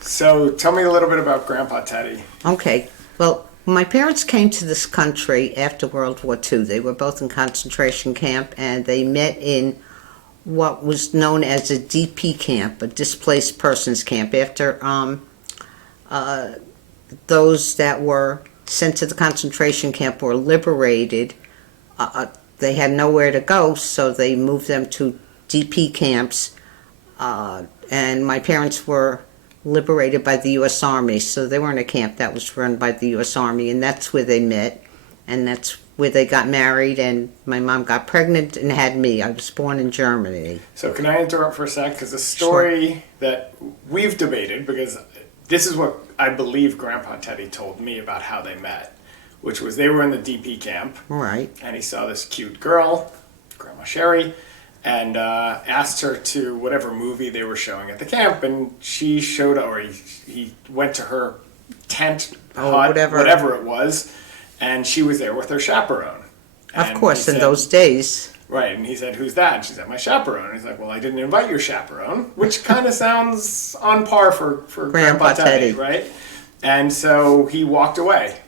So tell me a little bit about Grandpa Teddy. Okay. Well, my parents came to this country after World War II. They were both in concentration camp, and they met in what was known as a DP camp, a displaced persons camp. After uh, those that were sent to the concentration camp were liberated, they had nowhere to go, so they moved them to DP camps. And my parents were liberated by the U.S. Army, so they were in a camp that was run by the U.S. Army, and that's where they met, and that's where they got married, and my mom got pregnant and had me. I was born in Germany. So can I interrupt for a sec? Because the story that we've debated, because this is what I believe Grandpa Teddy told me about how they met, which was they were in the DP camp, Right. and he saw this cute girl, Grandma Sherry, and asked her to whatever movie they were showing at the camp, and she showed up, or he went to her tent, hut, whatever it was, and she was there with her chaperone. Of course, in those days. Right, and he said, "Who's that?" And she said, "My chaperone." And he's like, "Well, I didn't invite your chaperone," which kind of sounds on par for Grandpa Teddy, right? And so he walked away.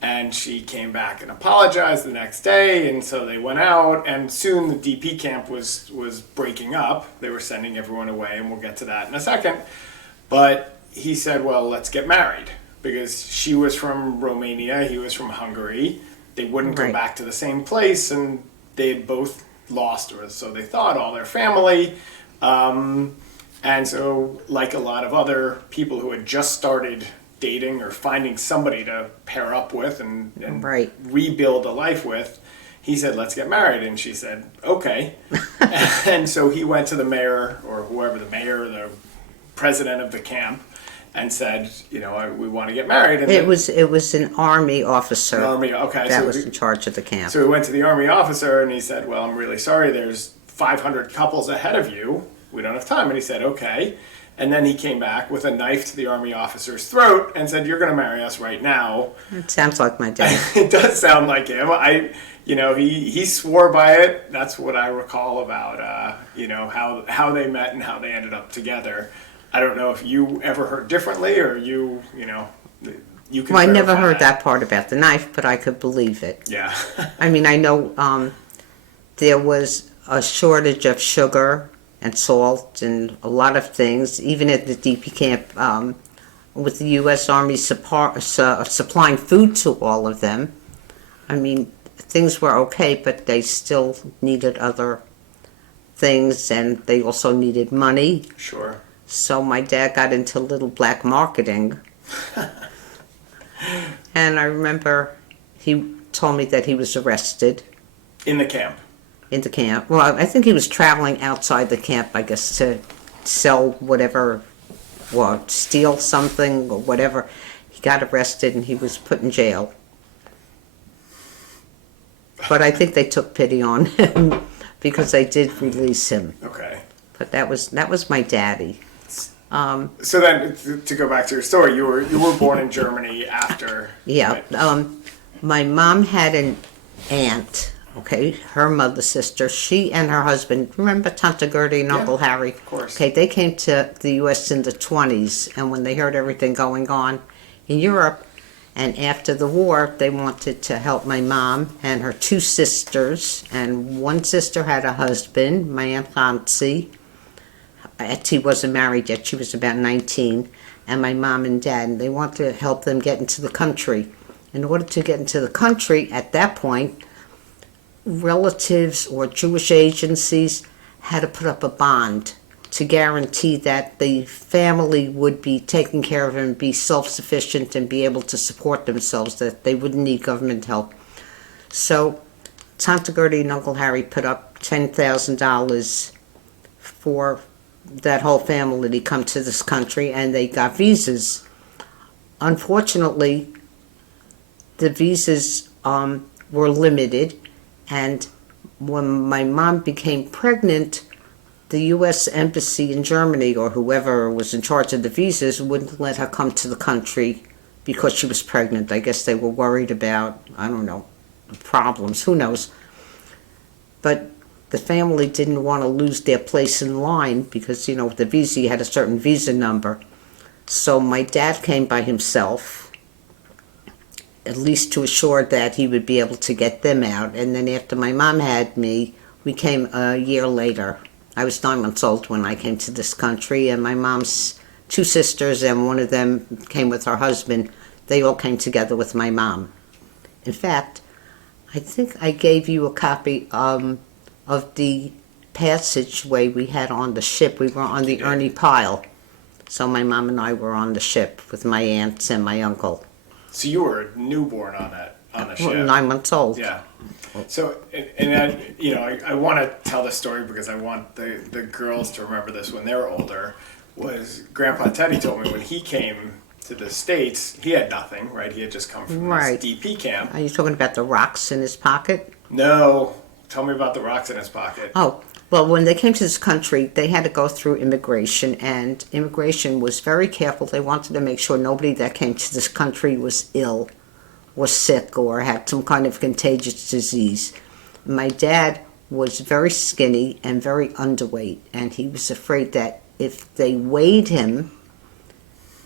And she came back and apologized the next day, and so they went out, and soon the DP camp was breaking up. They were sending everyone away, and we'll get to that in a second. But he said, well, let's get married, because she was from Romania, he was from Hungary. They wouldn't go back to the same place, and they had both lost, or so they thought, all their family. And so, like a lot of other people who had just started dating or finding somebody to pair up with and rebuild a life with, he said, let's get married. And she said, okay. And so he went to the mayor, or whoever, the president of the camp, and said, we want to get married. And it was an army officer that was in charge of the camp. So he went to the army officer, and he said, well, I'm really sorry, there's 500 couples ahead of you. We don't have time. And he said, okay. And then he came back with a knife to the army officer's throat and said, you're going to marry us right now. It sounds like my dad. It does sound like him. He swore by it. That's what I recall about, how they met and how they ended up together. I don't know if you ever heard differently, or you can Well, I never heard that part about the knife, but I could believe it. Yeah. I mean, I know there was a shortage of sugar and salt and a lot of things, even at the DP camp, with the U.S. Army supplying food to all of them. I mean, things were okay, but they still needed other things, and they also needed money. Sure. So my dad got into little black marketing. And I remember he told me that he was arrested. In the camp? In the camp. Well, I think he was traveling outside the camp, I guess, to sell whatever, or steal something or whatever. He got arrested and he was put in jail. But I think they took pity on him because they did release him. Okay. But that was my daddy. So then, to go back to your story, you were born in Germany after. Yeah. My mom had an aunt. Okay, her mother's sister. She and her husband. Remember Tante Gertie and Uncle Harry? Of course. Okay, they came to the U.S. in the 1920s, and when they heard everything going on in Europe, and after the war, they wanted to help my mom and her two sisters. And one sister had a husband, my Aunt Nancy. Etty wasn't married yet. She was about 19. And my mom and dad. And they wanted to help them get into the country. In order to get into the country, at that point, relatives or Jewish agencies had to put up a bond to guarantee that the family would be taken care of and be self-sufficient and be able to support themselves, that they wouldn't need government help. So Tante Gertie and Uncle Harry put up $10,000 for that whole family to come to this country, and they got visas. Unfortunately, the visas were limited, and when my mom became pregnant, the U.S. Embassy in Germany, or whoever was in charge of the visas, wouldn't let her come to the country because she was pregnant. I guess they were worried about, I don't know, problems, who knows. But the family didn't want to lose their place in line because, the visa, you had a certain visa number. So my dad came by himself, at least to assure that he would be able to get them out. And then after my mom had me, we came a year later. I was 9 months old when I came to this country, and my mom's two sisters, and one of them came with her husband. They all came together with my mom. In fact, I think I gave you a copy of the passageway we had on the ship. We were on the Ernie Pyle. So my mom and I were on the ship with my aunts and my uncle. So you were a newborn on the ship. 9 months old. Yeah. So, I want to tell this story because I want the girls to remember this when they're older. Was Grandpa Teddy told me when he came to the States, he had nothing, right? He had just come from this DP camp. Are you talking about the rocks in his pocket? No. Tell me about the rocks in his pocket. Oh, well, when they came to this country, they had to go through immigration, and immigration was very careful. They wanted to make sure nobody that came to this country was ill, was sick, or had some kind of contagious disease. My dad was very skinny and very underweight, and he was afraid that if they weighed him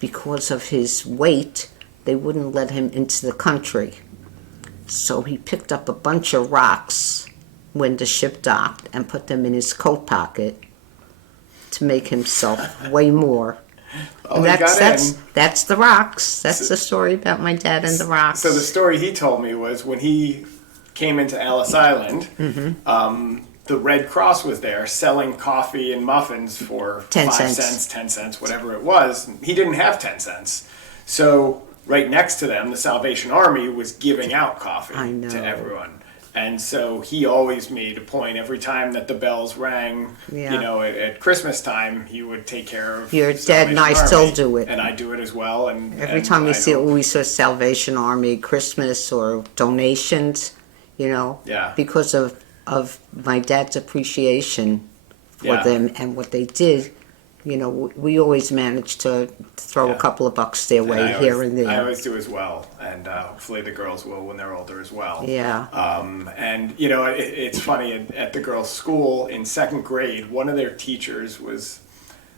because of his weight, they wouldn't let him into the country. So he picked up a bunch of rocks when the ship docked and put them in his coat pocket to make himself weigh more. Oh, that's the rocks. That's the story about my dad and the rocks. So the story he told me was when he came into Ellis Island, the Red Cross was there selling coffee and muffins for 10 5 cents. cents, 10 cents, whatever it was. He didn't have 10 cents. So right next to them, the Salvation Army was giving out coffee to everyone. And so he always made a point every time that the bells rang, at Christmas time, he would take care of Your dad and I still do it. And I do it as well. And every time we saw Salvation Army, Christmas, or donations, because of my dad's appreciation for them and what they did, we always managed to throw a couple of bucks their way here and there. I always do as well, and hopefully the girls will when they're older as well. Yeah. It's funny, at the girls' school in second grade, one of their teachers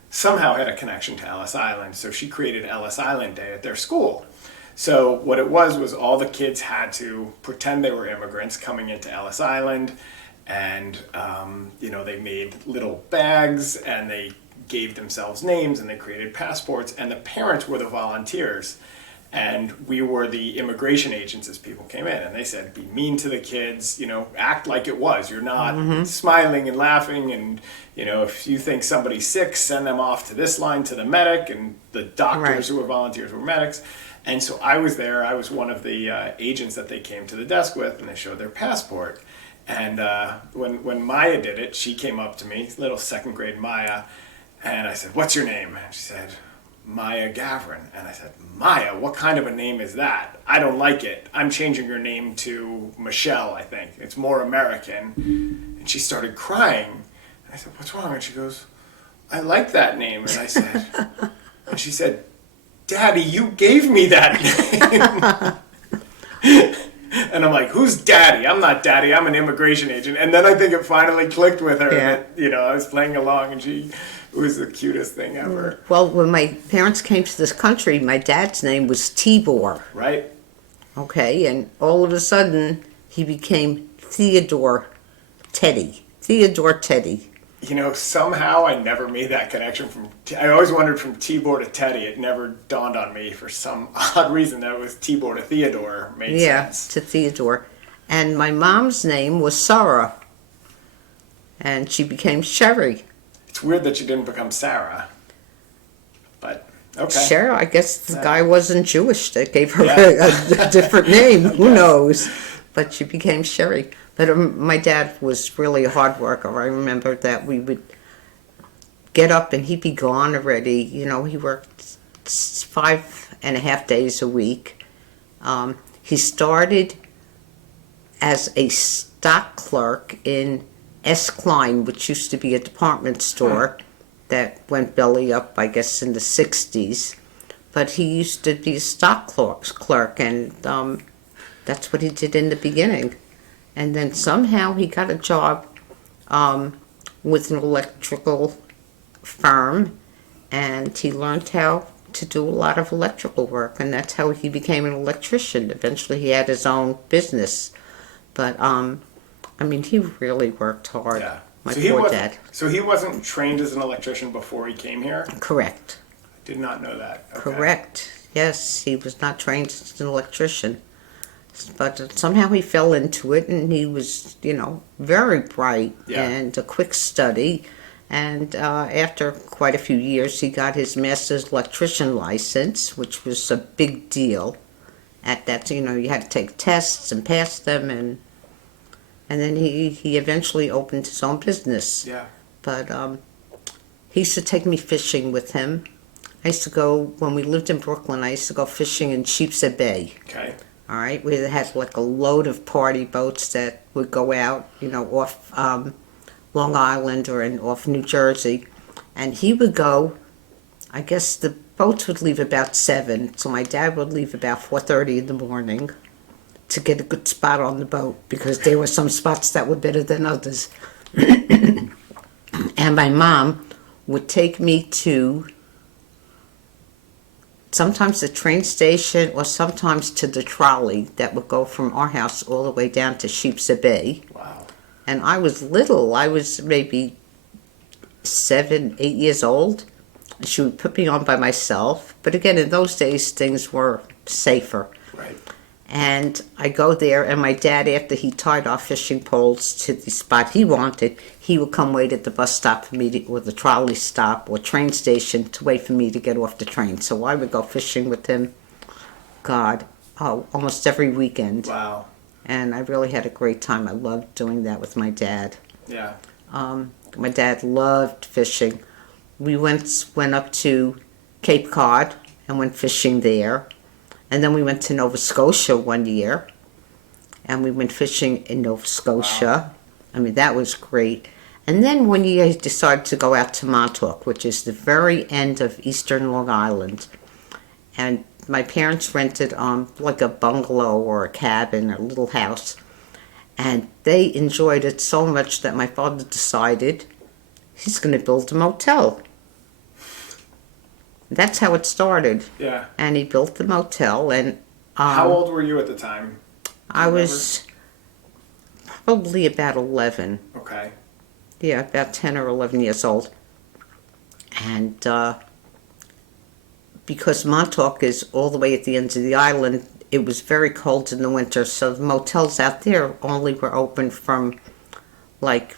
somehow had a connection to Ellis Island, so she created Ellis Island Day at their school. So what it was all the kids had to pretend they were immigrants coming into Ellis Island, and they made little bags, and they gave themselves names, and they created passports, and the parents were the volunteers, and we were the immigration agents as people came in. And they said, be mean to the kids, act like it was. You're not smiling and laughing, and if you think somebody's sick, send them off to this line to the medic, and the doctors who were volunteers were medics. And so I was there. I was one of the agents that they came to the desk with, and they showed their passport. And when Maya did it, she came up to me, little second grade Maya, and I said, what's your name? And she said, Maya Gavrin. And I said, Maya, what kind of a name is that? I don't like it. I'm changing your name to Michelle, I think. It's more American. And she started crying. And I said, what's wrong? And she goes, I like that name. And I said, and she said, Daddy, you gave me that name. And I'm like, who's Daddy? I'm not Daddy. I'm an immigration agent. And then I think it finally clicked with her that, I was playing along, and it was the cutest thing ever. Well, when my parents came to this country, my dad's name was Tibor. Right. Okay, and all of a sudden, he became Theodore Teddy. Theodore Teddy. Somehow I never made that connection I always wondered from Tibor to Teddy. It never dawned on me for some odd reason that it was Tibor to Theodore made sense. Yeah, to Theodore. And my mom's name was Sarah. And she became Sherry. It's weird that she didn't become Sarah. But, okay. Sure, I guess the guy wasn't Jewish that gave her a different name. Who knows? But she became Sherry. But my dad was really a hard worker. I remember that we would get up and he'd be gone already. He worked 5.5 days a week. He started as a stock clerk in S. Klein, which used to be a department store that went belly up, I guess, in the 60s. But he used to be a stock clerk, and that's what he did in the beginning. And then somehow he got a job with an electrical firm, and he learned how to do a lot of electrical work, and that's how he became an electrician. Eventually, he had his own business, but I mean, he really worked hard. Yeah. My So poor dad. So he wasn't trained as an electrician before he came here? Correct. I did not know that. Okay. Correct. Yes, he was not trained as an electrician, but somehow he fell into it, and he was, very bright and a quick study. And after quite a few years, he got his master's electrician license, which was a big deal. At that, you had to take tests and pass them, and then he eventually opened his own business. Yeah. But he used to take me fishing with him. I used to go, when we lived in Brooklyn, I used to go fishing in Sheepshead Bay. Okay. All right, we had like a load of party boats that would go out, off Long Island or off New Jersey. And he would go, I guess the boats would leave about 7, so my dad would leave about 4:30 in the morning to get a good spot on the boat, because there were some spots that were better than others. And my mom would take me to sometimes the train station or sometimes to the trolley that would go from our house all the way down to Sheepshead Bay. Wow. And I was little. I was maybe 7, 8 years old. She would put me on by myself. But again, in those days, things were safer. Right. And I go there, and my dad, after he tied our fishing poles to the spot he wanted, he would come wait at the bus stop for me or the trolley stop or train station to wait for me to get off the train. So I would go fishing with him, almost every weekend. Wow. And I really had a great time. I loved doing that with my dad. Yeah. My dad loved fishing. We went up to Cape Cod and went fishing there. And then we went to Nova Scotia one year, and we went fishing in Nova Scotia. Wow. I mean, that was great. And then one year I decided to go out to Montauk, which is the very end of eastern Long Island. And my parents rented like a bungalow or a cabin, a little house. And they enjoyed it so much that my father decided he's going to build a motel. That's how it started. Yeah. And he built the motel. And how old were you at the time? I was probably about 11. Okay. Yeah, about 10 or 11 years old. And because Montauk is all the way at the ends of the island, it was very cold in the winter, so the motels out there only were open from like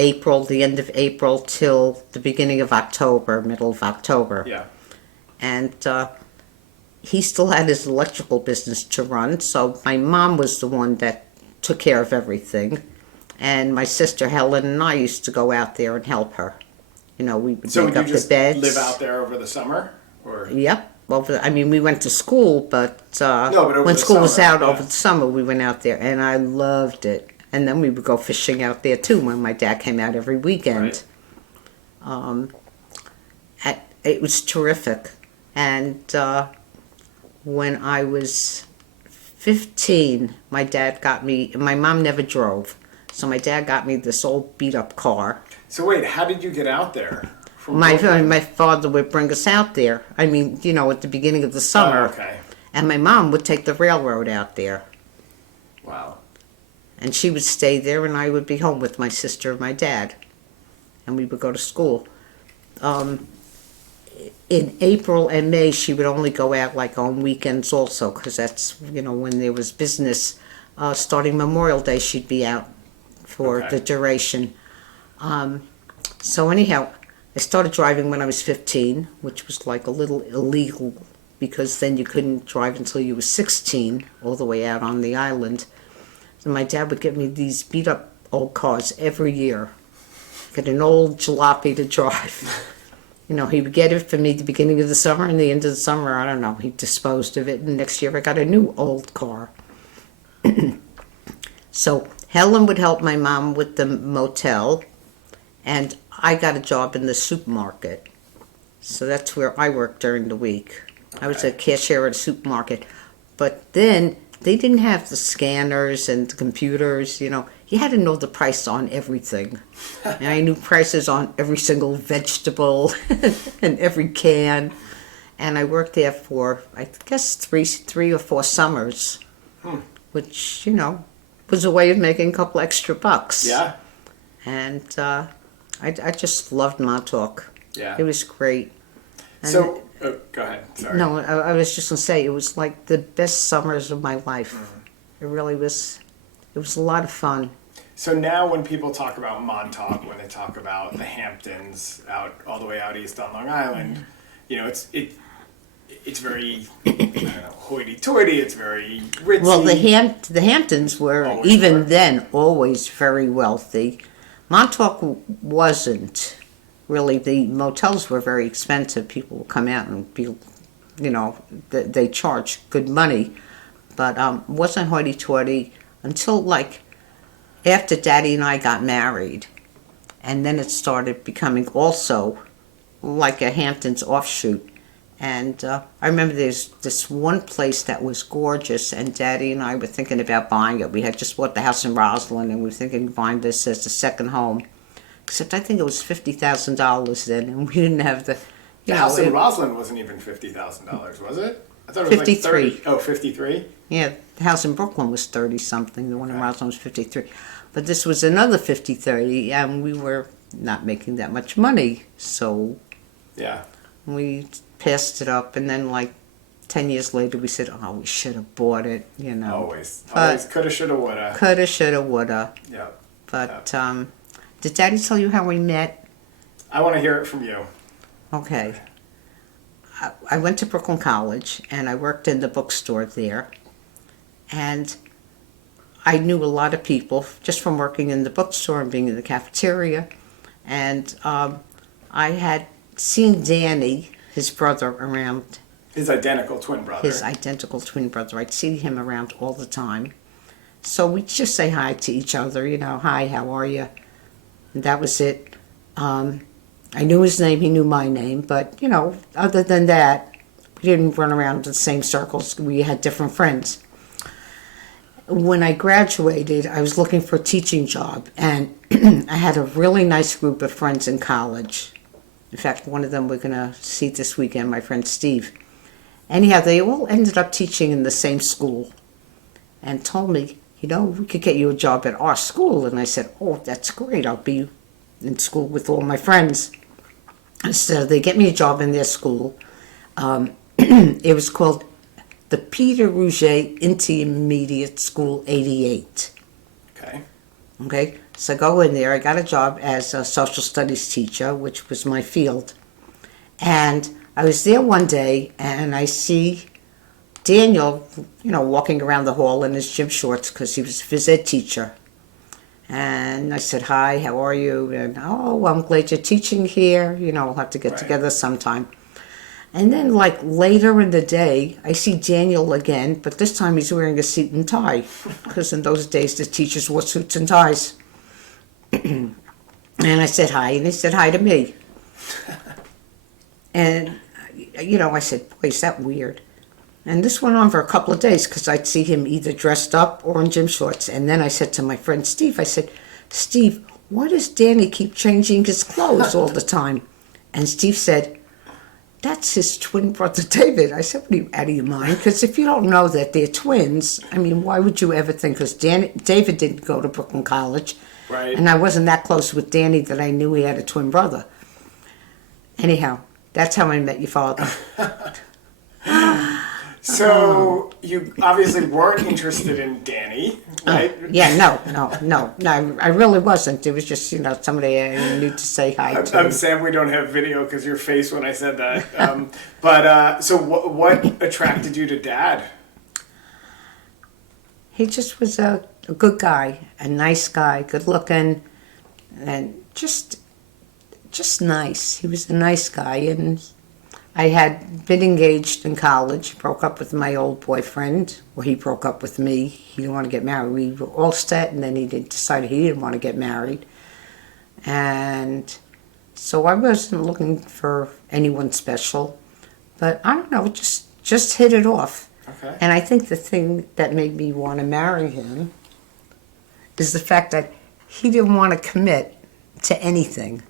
April, the end of April, till the beginning of October, middle of October. Yeah. And he still had his electrical business to run, so my mom was the one that took care of everything. And my sister Helen and I used to go out there and help her. We would make up the beds. Live out there over the summer? Or? Yep. We went to school, but, but when school was out yeah. over the summer, we went out there, and I loved it. And then we would go fishing out there, too, when my dad came out every weekend. Right. It was terrific. And when I was 15, my dad got me, my mom never drove, so my dad got me this old beat-up car. So wait, how did you get out there? My father would bring us out there. I mean, at the beginning of the summer. Oh, okay. And my mom would take the railroad out there. Wow. And she would stay there, and I would be home with my sister and my dad. And we would go to school. In April and May, she would only go out like on weekends also, because that's, when there was business. Starting Memorial Day, she'd be out for the duration. So anyhow, I started driving when I was 15, which was like a little illegal, because then you couldn't drive until you were 16, all the way out on the island. So my dad would get me these beat-up old cars every year. Get an old jalopy to drive. He would get it for me at the beginning of the summer, and the end of the summer, I don't know, he disposed of it, and next year I got a new old car. So Helen would help my mom with the motel, and I got a job in the supermarket. So that's where I worked during the week. I was a cashier at a supermarket. But then they didn't have the scanners and the computers, You had to know the price on everything. And I knew prices on every single vegetable and every can. And I worked there for, I guess, three or four summers, which, was a way of making a couple extra bucks. Yeah. And I just loved Montauk. Yeah. It was great. And So, go ahead. Sorry. no, I was just going to say, it was like the best summers of my life. It really was. It was a lot of fun. So now when people talk about Montauk, when they talk about the Hamptons all the way out east on Long Island, it's very, I don't know, hoity-toity, it's very ritzy. Well, the Hamptons were, Always even were. then, always very wealthy. Montauk wasn't really. The motels were very expensive. People would come out and be, they charged good money. But wasn't hoity-toity until, like, after Daddy and I got married. And then it started becoming also like a Hamptons offshoot. And I remember there's this one place that was gorgeous, and Daddy and I were thinking about buying it. We had just bought the house in Roslyn, and we were thinking of buying this as a second home. Except I think it was $50,000 then, and we didn't have the... The house in Roslyn wasn't even $50,000, was it? I thought it was 53. like 30. Oh, 53? Yeah, the house in Brooklyn was 30-something. The one in Roslyn was 53. But this was another 50-30, and we were not making that much money. So Yeah. we passed it up, and then like 10 years later we said, oh, we should have bought it, Always. But- Always coulda, shoulda, woulda. Coulda, shoulda, woulda. Yeah. But did Daddy tell you how we met? I want to hear it from you. Okay. I went to Brooklyn College, and I worked in the bookstore there. And I knew a lot of people just from working in the bookstore and being in the cafeteria. And I had seen Danny, his brother, around. His identical twin brother. His identical twin brother. I'd see him around all the time. So we'd just say hi to each other, hi, how are you? And that was it. I knew his name, he knew my name, but, other than that, we didn't run around in the same circles. We had different friends. When I graduated, I was looking for a teaching job, and I had a really nice group of friends in college. In fact, one of them we're going to see this weekend, my friend Steve. Anyhow, they all ended up teaching in the same school and told me, we could get you a job at our school. And I said, oh, that's great. I'll be in school with all my friends. So they get me a job in their school. It was called the Peter Rouget Intermediate School 88. Okay, so I go in there. I got a job as a social studies teacher, which was my field. And I was there one day, and I see Daniel, walking around the hall in his gym shorts because he was a phys ed teacher. And I said, hi, how are you? And, oh, I'm glad you're teaching here. We'll have to get together sometime. And then, like, later in the day, I see Daniel again, but this time he's wearing a suit and tie, because in those days the teachers wore suits and ties. And I said hi, and he said hi to me. And, I said, boy, is that weird. And this went on for a couple of days, because I'd see him either dressed up or in gym shorts. And then I said to my friend Steve, I said, Steve, why does Danny keep changing his clothes all the time? And Steve said, that's his twin brother David. I said, what are you, out of your mind? Because if you don't know that they're twins, why would you ever think? Because David didn't go to Brooklyn College. Right. And I wasn't that close with Danny that I knew he had a twin brother. Anyhow, that's how I met your father. So you obviously weren't interested in Danny, right? Yeah, no, I really wasn't. It was just, somebody I knew to say hi to. I'm sad we don't have video because your face when I said that. But so what attracted you to Dad? He just was a good guy, a nice guy, good looking, and just nice. He was a nice guy, and I had been engaged in college, broke up with my old boyfriend, or he broke up with me. He didn't want to get married. We were all set, and then he decided he didn't want to get married. And so I wasn't looking for anyone special, but I don't know, just hit it off. Okay. And I think the thing that made me want to marry him is the fact that he didn't want to commit to anything.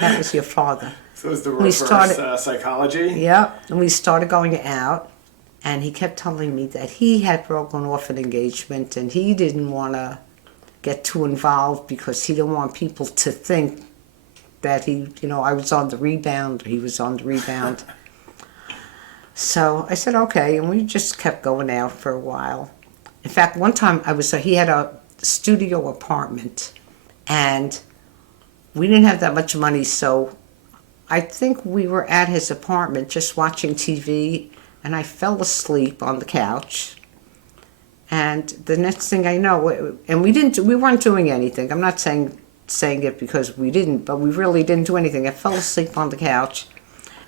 That was your father. So it was the We reverse started- psychology. Yeah, and we started going out, and he kept telling me that he had broken off an engagement and he didn't want to get too involved because he didn't want people to think that I was on the rebound, or he was on the rebound. So I said, okay, and we just kept going out for a while. In fact, one time he had a studio apartment, and we didn't have that much money, so I think we were at his apartment just watching TV, and I fell asleep on the couch. And the next thing I know, and we weren't doing anything. I'm not saying it because we didn't, but we really didn't do anything. I fell asleep on the couch,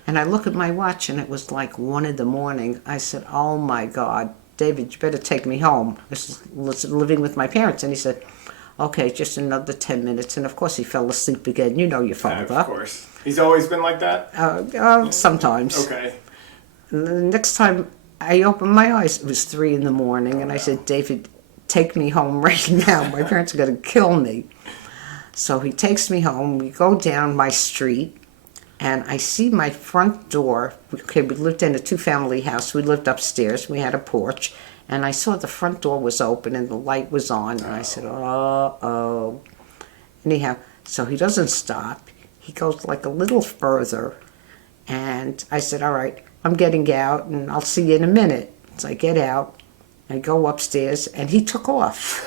and I look at my watch, and it was like 1 a.m. I said, oh my God, David, you better take me home. I was living with my parents, and he said, okay, just another 10 minutes. And of course he fell asleep again. You know your father. Of course. He's always been like that? Sometimes. Okay. And the next time I opened my eyes, it was 3 a.m, and I said, David, take me home right now. My parents are going to kill me. So he takes me home. We go down my street, and I see my front door. Okay, we lived in a 2-family house. We lived upstairs. We had a porch. And I saw the front door was open and the light was on. And I said, uh-oh. Anyhow, so he doesn't stop. He goes like a little further. And I said, all right, I'm getting out and I'll see you in a minute. So I get out, I go upstairs, and he took off.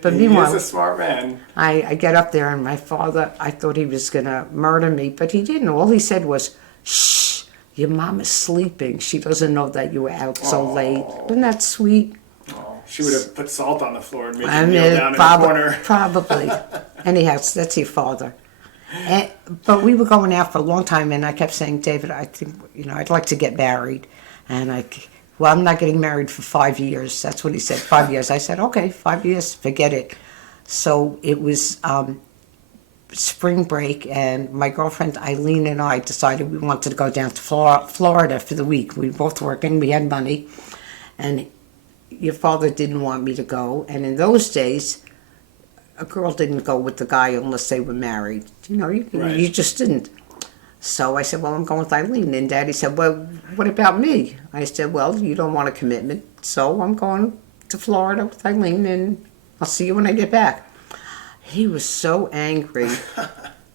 But meanwhile, he is a smart man. I get up there, and my father, I thought he was going to murder me, but he didn't. All he said was, shh, your mom is sleeping. She doesn't know that you were out so late. Isn't that sweet? Oh, she would have put salt on the floor and made you kneel down in the corner. Probably. Anyhow, that's your father. But we were going out for a long time, and I kept saying, David, I think, I'd like to get married. And I'm not getting married for 5 years. That's what he said, 5 years. I said, okay, 5 years, forget it. So it was spring break, and my girlfriend Eileen and I decided we wanted to go down to Florida for the week. We were both working, we had money, and your father didn't want me to go. And in those days, a girl didn't go with the guy unless they were married. You just didn't. So I said, well, I'm going with Eileen. And Daddy said, well, what about me? I said, well, you don't want a commitment, so I'm going to Florida with Eileen, and I'll see you when I get back. He was so angry,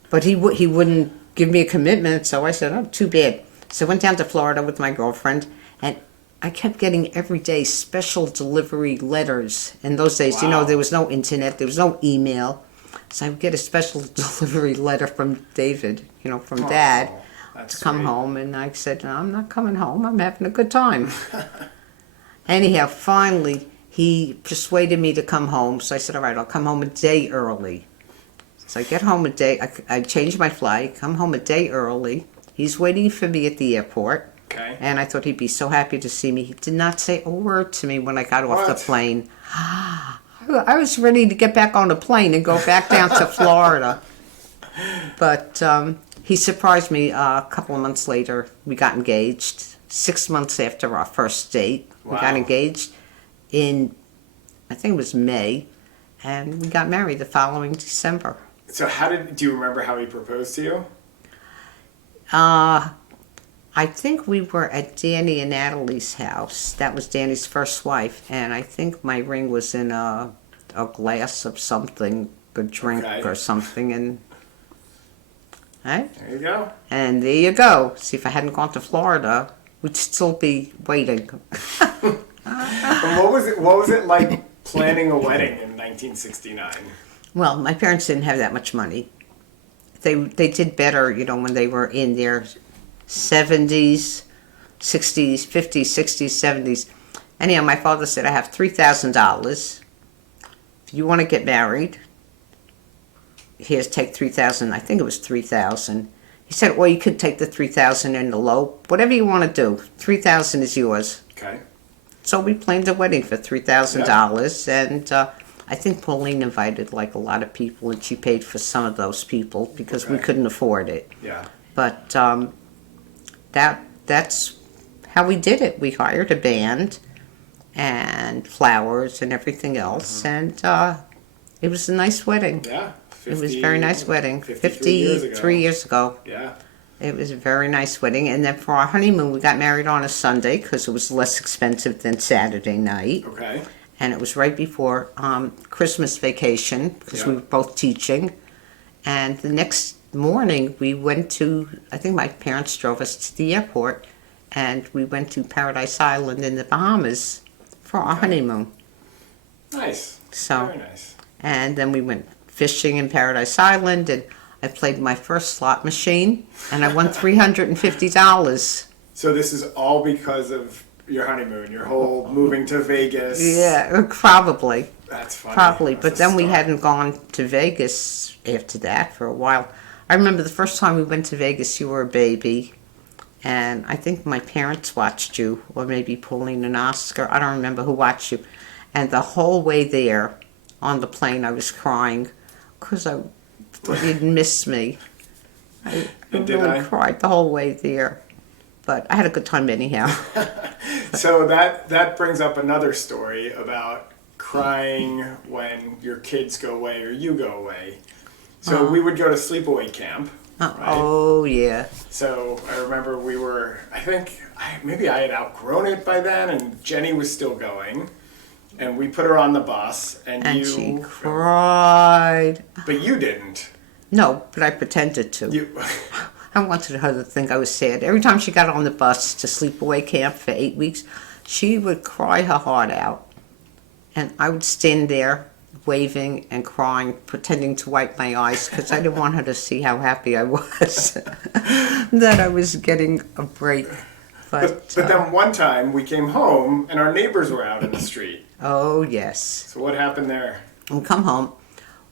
but he wouldn't give me a commitment, so I said, oh, too bad. So I went down to Florida with my girlfriend, and I kept getting every day special delivery letters. In those days, Wow. there was no internet, there was no email. So I would get a special delivery letter from David, from Dad, to come home. And I said, no, I'm not coming home. I'm having a good time. Anyhow, finally, he persuaded me to come home. So I said, all right, I'll come home a day early. So I get home a day. I changed my flight, come home a day early. He's waiting for me at the airport. Okay. And I thought he'd be so happy to see me. He did not say a word to me when I got off the plane. I was ready to get back on the plane and go back down to Florida. But he surprised me a couple of months later. We got engaged 6 months after our first date. Wow. We got engaged in, I think it was May, and we got married the following December. So do you remember how he proposed to you? I think we were at Danny and Natalie's house. That was Danny's first wife, and I think my ring was in a glass of something, a drink or something, and right? There you go. And there you go. See, if I hadn't gone to Florida, we'd still be waiting. And what was it like planning a wedding in 1969? Well, my parents didn't have that much money. They did better, when they were in their 70s, 60s, 50s, 60s, 70s. Anyhow, my father said, I have $3,000. If you want to get married, here's take $3,000. I think it was $3,000. He said, well, you could take the $3,000 in the elope. Whatever you want to do. $3,000 is yours. Okay. So we planned a wedding for $3,000, and I think Pauline invited like a lot of people, and she paid for some of those people because we couldn't afford it. Yeah. But that's how we did it. We hired a band and flowers and everything else, and it was a nice wedding. Yeah. It was a very nice wedding. 53 years ago. Yeah. It was a very nice wedding. And then for our honeymoon, we got married on a Sunday because it was less expensive than Saturday night. Okay. And it was right before Christmas vacation because we were both teaching. And the next morning, we went to, I think my parents drove us to the airport, and we went to Paradise Island in the Bahamas for our honeymoon. Nice. So, very nice. And then we went fishing in Paradise Island, and I played my first slot machine, and I won $350. So this is all because of your honeymoon, your whole moving to Vegas. Yeah, probably. That's funny. Probably, That's but a then we start. hadn't gone to Vegas after that for a while. I remember the first time we went to Vegas, you were a baby, and I think my parents watched you, or maybe Pauline and Oscar. I don't remember who watched you. And the whole way there on the plane, I was crying because I thought you'd miss me. I really cried the whole way there. But I had a good time anyhow. So that brings up another story about crying when your kids go away or you go away. So we would go to sleepaway camp. Right? Oh, yeah. So I remember we were, maybe I had outgrown it by then, and Jenny was still going. And we put her on the bus, and she cried. But you didn't. No, but I pretended to. I wanted her to think I was sad. Every time she got on the bus to sleepaway camp for 8 weeks, she would cry her heart out. And I would stand there waving and crying, pretending to wipe my eyes because I didn't want her to see how happy I was that I was getting a break. But then one time we came home and our neighbors were out in the street. Oh, yes. So what happened there? We come home.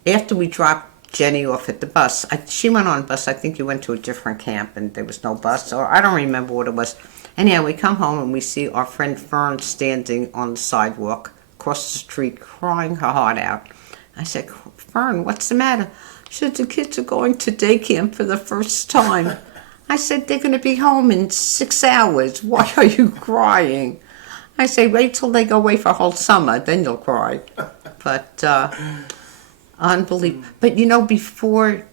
After we dropped Jenny off at the bus, she went on a bus. I think you went to a different camp and there was no bus, or I don't remember what it was. Anyhow, we come home and we see our friend Fern standing on the sidewalk across the street crying her heart out. I said, Fern, what's the matter? She said, the kids are going to day camp for the first time. I said, they're going to be home in 6 hours. Why are you crying? I say, wait till they go away for a whole summer, then you'll cry. But, unbelievable. But, before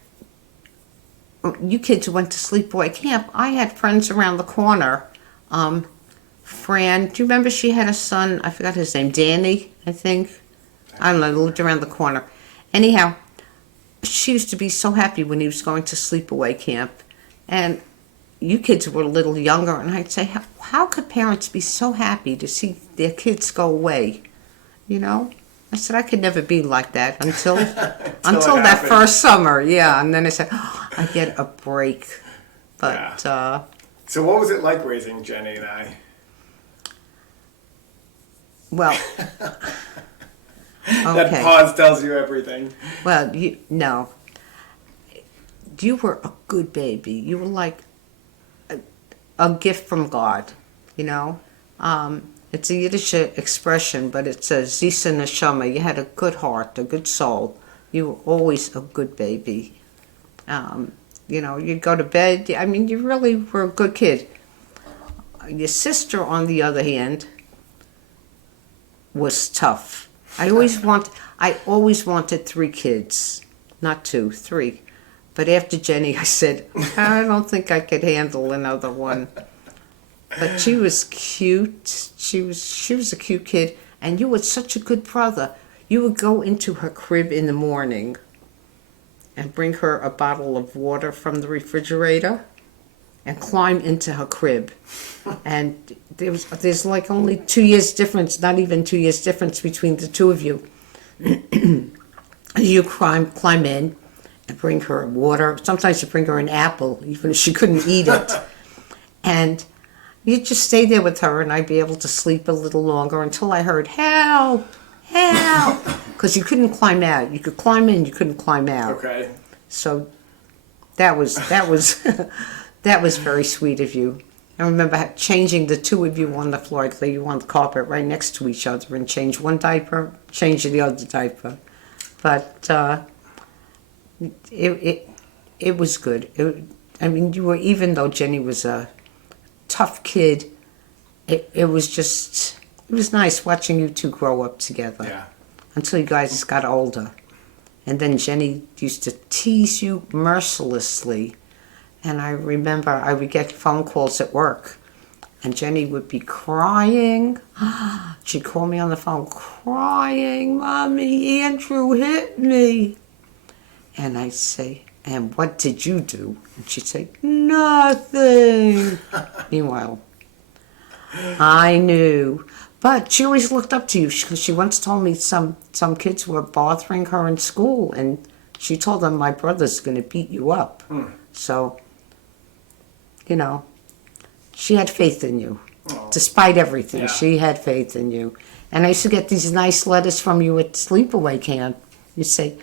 you kids went to sleepaway camp, I had friends around the corner. Fran, do you remember she had a son? I forgot his name. Danny, I think. I don't know, lived around the corner. Anyhow, she used to be so happy when he was going to sleepaway camp. And you kids were a little younger, and I'd say, how could parents be so happy to see their kids go away? I said, I could never be like that until that first summer, yeah. And then I said, I get a break. But so what was it like raising Jenny and I? Well, that pause tells you everything. Well, no. You were a good baby. You were like a gift from God, It's a Yiddish expression, but it says Zisa Neshama. You had a good heart, a good soul. You were always a good baby. You'd go to bed. I mean, you really were a good kid. Your sister, on the other hand, was tough. I always wanted 3 kids, not 2, 3. But after Jenny, I said, I don't think I could handle another one. But she was cute. She was a cute kid, and you were such a good brother. You would go into her crib in the morning and bring her a bottle of water from the refrigerator and climb into her crib. And there's like only 2 years difference, not even 2 years difference between the two of you. You climb in and bring her water. Sometimes you bring her an apple, even if she couldn't eat it. And you'd just stay there with her, and I'd be able to sleep a little longer until I heard, help, help. Because you couldn't climb out. You could climb in, you couldn't climb out. Okay. So that was that was very sweet of you. I remember changing the two of you on the floor. I'd lay you on the carpet right next to each other and change one diaper, change the other diaper. But it was good. You were, even though Jenny was a tough kid, it was nice watching you two grow up together. Yeah. Until you guys got older. And then Jenny used to tease you mercilessly. And I remember I would get phone calls at work, and Jenny would be crying. She'd call me on the phone crying, "Mommy, Andrew hit me." And I'd say, "And what did you do?" And she'd say, "Nothing." Meanwhile, I knew. But she always looked up to you, because she once told me some kids were bothering her in school, and she told them, "My brother's going to beat you up." So, you know, she had faith in you. Oh. Despite everything, Yeah. she had faith in you. And I used to get these nice letters from you at sleepaway camp. You'd say,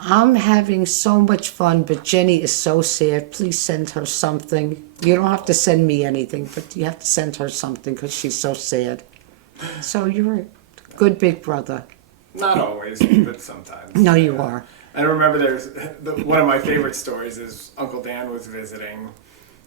"I'm having so much fun, but Jenny is so sad. Please send her something. You don't have to send me anything, but you have to send her something because she's so sad." So you're a good big brother. Not always, but sometimes. No, you are. I remember one of my favorite stories is Uncle Dan was visiting,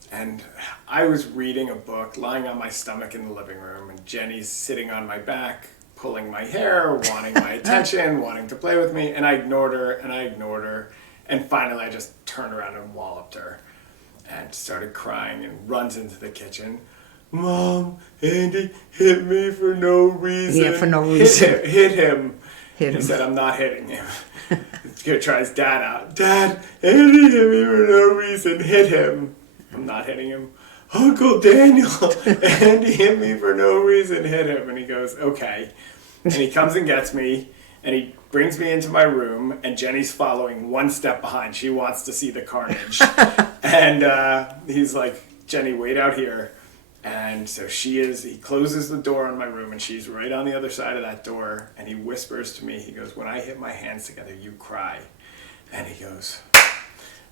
and I was reading a book, lying on my stomach in the living room, and Jenny's sitting on my back, pulling my hair, wanting my attention, wanting to play with me, and I ignored her, and finally I just turned around and walloped her, and started crying, and runs into the kitchen. "Mom, Andy hit me for no reason." Yeah, for no reason. Hit him. Hit He him. said, "I'm not hitting him." He tries Dad out. "Dad, Andy hit me for no reason. Hit him." "I'm not hitting him." "Uncle Daniel, Andy hit me for no reason. Hit him." And he goes, "Okay." And he comes and gets me, and he brings me into my room, and Jenny's following one step behind. She wants to see the carnage. And he's like, "Jenny, wait out here." And so he closes the door on my room, and she's right on the other side of that door, and he whispers to me, he goes, "When I hit my hands together, you cry." And he goes,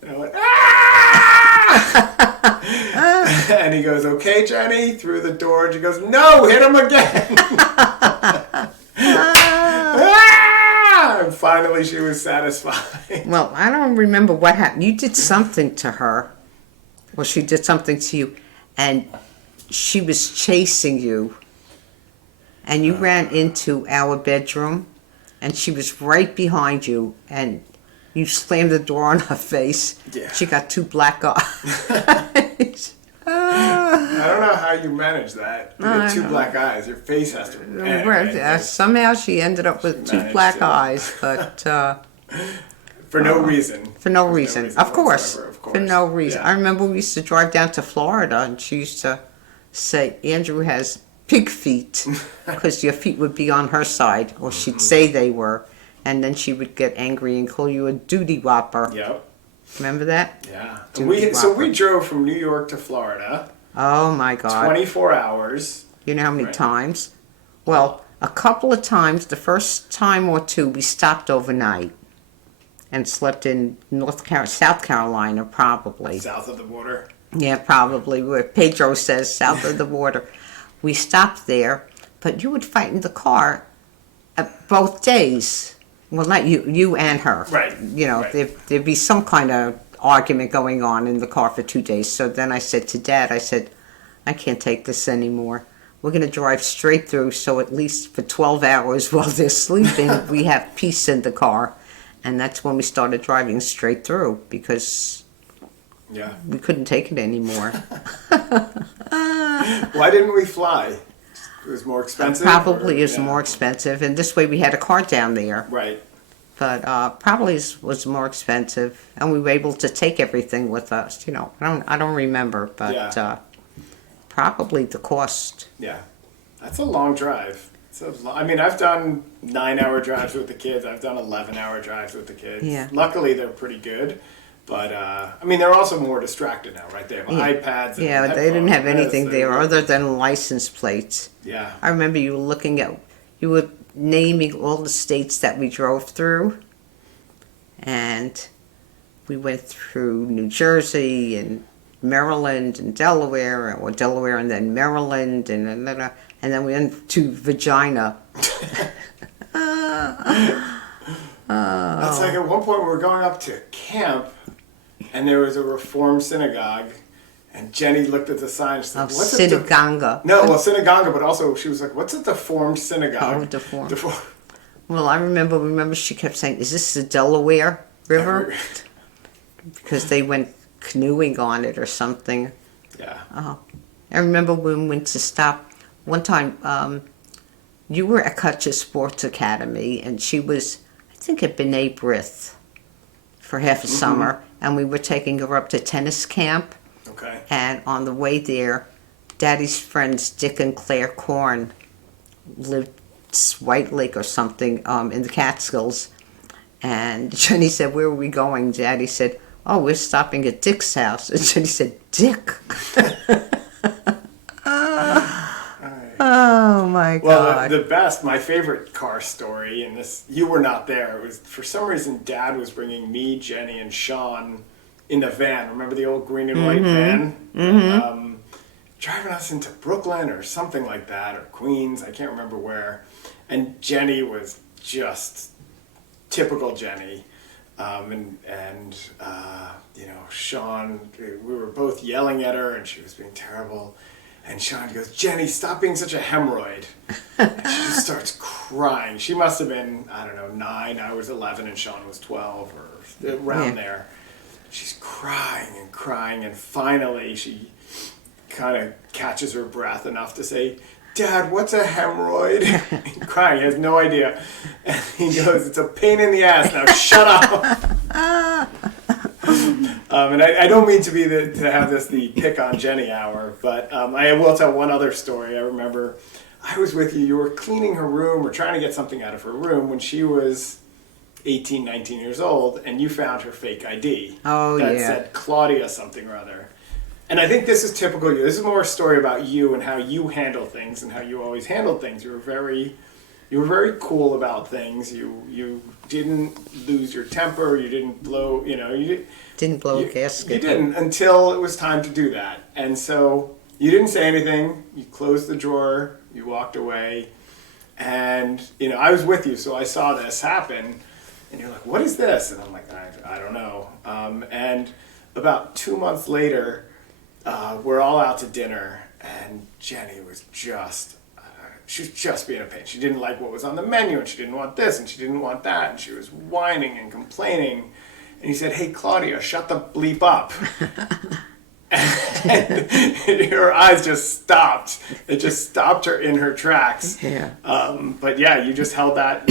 and I went, "Ah!" And he goes, "Okay, Jenny," through the door, and she goes, "No, hit him again." Ah! And finally she was satisfied. Well, I don't remember what happened. You did something to her. Well, she did something to you, and she was chasing you, and you ran into our bedroom, and she was right behind you, and you slammed the door on her face. Yeah. She got 2 black eyes. I don't know how you manage that. You have 2 black eyes. Your face has to. Somehow she ended up with 2 managed black it. eyes, but For no reason. for no There's reason. reason Of course. whatsoever, of course. For no reason. Yeah. I remember we used to drive down to Florida, and she used to say, "Andrew has pig feet," because your feet would be on her side, or she'd say they were, and then she would get angry and call you a duty whopper. Yep. Remember that? Yeah. Duty So whopper. we drove from New York to Florida, Oh my God. 24 hours. You know how many Right. times? Well, a couple of times, the first time or two, we stopped overnight and slept in South Carolina, probably. South of the border. Yeah, probably, where Pedro says, south of the border. We stopped there, but you would fight in the car both days. Well, not you and her. Right, You know, right. there'd be some kind of argument going on in the car for 2 days. So then I said to Dad, "I can't take this anymore. We're going to drive straight through, so at least for 12 hours while they're sleeping, we have peace in the car." And that's when we started driving straight through, because Yeah. we couldn't take it anymore. Why didn't we fly? It was more expensive? Probably or- is yeah. more expensive, and this way we had a car down there. Right. But probably was more expensive, and we were able to take everything with us. You know, I don't remember, but Yeah. probably the cost. Yeah. That's a long drive. I mean, I've done 9-hour drives with the kids. I've done 11-hour drives with the kids. Yeah. Luckily, they're pretty good. But, I mean, they're also more distracted now, right? They have iPads. And Yeah, they didn't have headphones, anything this, there and- other than license plates. Yeah. I remember you were naming all the states that we drove through, and we went through New Jersey and Maryland and Delaware, or Delaware and then Maryland, and then we went to Virginia. That's like at one point we were going up to camp, and there was a Reformed synagogue, and Jenny looked at the sign and she said, Of "What's a synagogue. No, well, synagogue, but also she was like, "What's a Deformed synagogue?" Oh, Deformed. Well, I remember she kept saying, "Is this the Delaware River?" Because they went canoeing on it or something. Yeah. I remember when we went to stop one time. You were at Kutcher Sports Academy, and she was, I think, at B'nai B'rith for half a summer, and we were taking her up to tennis camp. Okay. And on the way there, Daddy's friends Dick and Claire Korn lived White Lake or something in the Catskills. And Jenny said, "Where are we going?" Daddy said, "Oh, we're stopping at Dick's house." And Jenny said, "Dick?" Oh my God. Well, the best, my favorite car story, and this, you were not there. It was, for some reason, Dad was bringing me, Jenny, and Sean in the van. Remember the old green and white van? Driving us into Brooklyn or something like that, or Queens, I can't remember where. And Jenny was just typical Jenny. Sean, we were both yelling at her, and she was being terrible. And Sean goes, "Jenny, stop being such a hemorrhoid." And she just starts crying. She must have been, I don't know, 9. I was 11 and Sean was 12 or around there. She's crying and crying. And finally she kind of catches her breath enough to say, "Dad, what's a hemorrhoid?" And crying, he has no idea. And he goes, "It's a pain in the ass. Now shut up." And I don't mean to have this the pick on Jenny hour, but I will tell one other story. I remember I was with you. You were cleaning her room or trying to get something out of her room when she was 18, 19 years old, and you found her fake ID. That said Claudia something or other. And I think this is typical you. This is more a story about you and how you handle things and how you always handled things. You were very cool about things. You didn't lose your temper. You didn't blow. You didn't blow a gasket. You didn't until it was time to do that. And so you didn't say anything. You closed the drawer. You walked away. And I was with you, so I saw this happen. And you're like, "What is this?" And I'm like, I don't know. And about 2 months later, we're all out to dinner, and Jenny was just. She was just being a pain. She didn't like what was on the menu, and she didn't want this, and she didn't want that, and she was whining and complaining. And he said, "Hey, Claudia, shut the bleep up." And her eyes just stopped. It just stopped her in her tracks. Yeah. But yeah, you just held that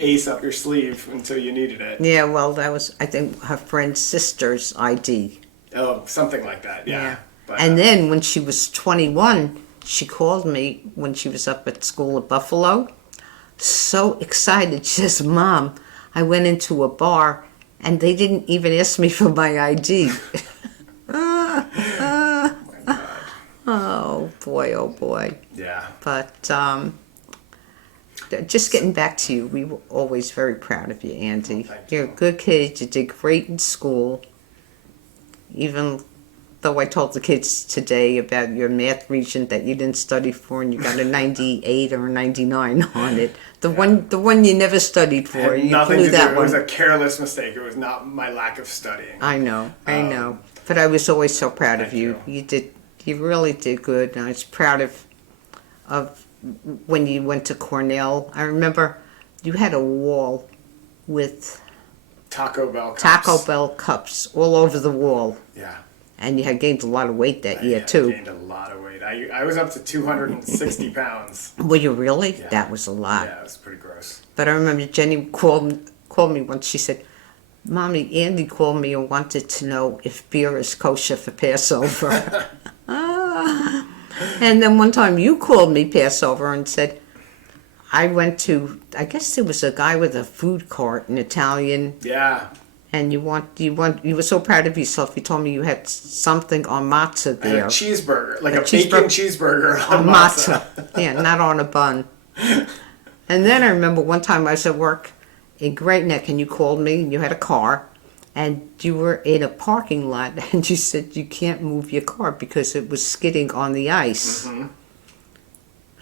ace up your sleeve until you needed it. Yeah, well, that was, I think, her friend's sister's ID. Oh, something like that, yeah. But, and then when she was 21... she called me when she was up at school at Buffalo, so excited. She says, "Mom, I went into a bar and they didn't even ask me for my ID." oh my God. Oh boy. Yeah. But just getting back to you, we were always very proud of you, Andy. Thank You're a good kid. You did great in school. Even though I told the kids today about your math region that you didn't study for, and you got a 98 or a 99 on it. The one you never studied for. Had you nothing blew to that do. one. It was a careless mistake. It was not my lack of studying. I know. But I was always so proud of you. You. You really did good. And I was proud of when you went to Cornell. I remember you had a wall with Taco Bell cups all over the wall. Yeah. And you had gained a lot of weight that year, too. I gained a lot of weight. I was up to 260 pounds. Were you really? Yeah. That was a lot. Yeah, it was pretty gross. But I remember Jenny called me once. She said, "Mommy, Andy called me and wanted to know if beer is kosher for Passover." And then one time you called me Passover and said, I guess there was a guy with a food cart, an Italian. Yeah. And you were so proud of yourself. You told me you had something on matzah there. And a cheeseburger, like a bacon cheeseburger on matzah. Yeah, not on a bun. And then I remember one time I was at work in Great Neck, and you called me, and you had a car, and you were in a parking lot, and you said you can't move your car because it was skidding on the ice. Mm-hmm.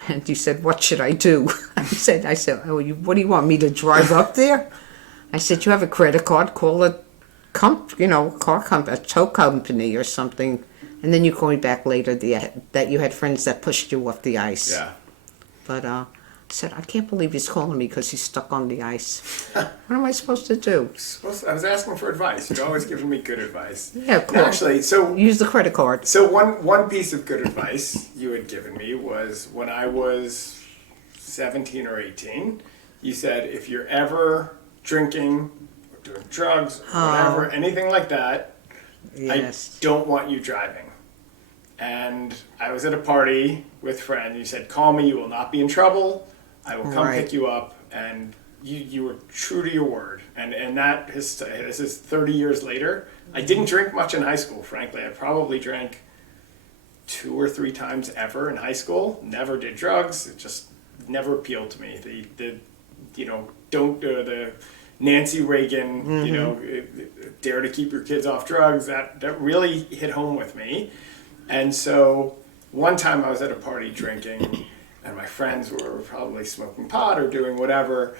And you said, "What should I do?" I said, "Oh, what do you want me to drive up there?" I said, "You have a credit card, call a car company, a tow company or something." And then you called me back later that you had friends that pushed you off the ice. Yeah. But said, I can't believe he's calling me because he's stuck on the ice. What am I supposed to do? I was asking for advice. You're always giving me good advice. Yeah, cool. And actually, so use the credit card. So one piece of good advice you had given me was when I was 17 or 18. You said if you're ever drinking or doing drugs or whatever, anything like that, Yes. I don't want you driving. And I was at a party with friends. You said, call me, you will not be in trouble. I will come pick you up. And you were true to your word. And that is, this is 30 years later. I didn't drink much in high school, frankly. I probably drank 2 or 3 times ever in high school. Never did drugs. It just never appealed to me. The Nancy Reagan, dare to keep your kids off drugs. That really hit home with me. And so one time I was at a party drinking, and my friends were probably smoking pot or doing whatever.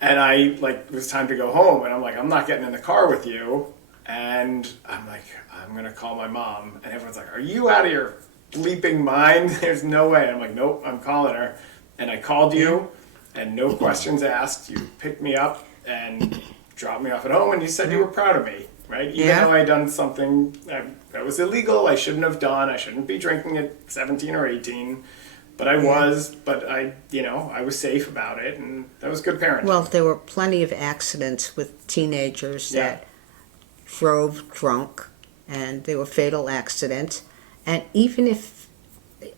And it was time to go home, and I'm like, I'm not getting in the car with you. And I'm like, I'm gonna call my mom. And everyone's like, are you out of your bleeping mind? There's no way. And I'm like, nope, I'm calling her. And I called you, and no questions asked. You picked me up and dropped me off at home, and you said you were proud of me, right? Even though I had done something that was illegal, I shouldn't have done. I shouldn't be drinking at 17 or 18. But I was, but I was safe about it, and that was good parenting. Well, there were plenty of accidents with teenagers that drove drunk, and they were fatal accidents. And even if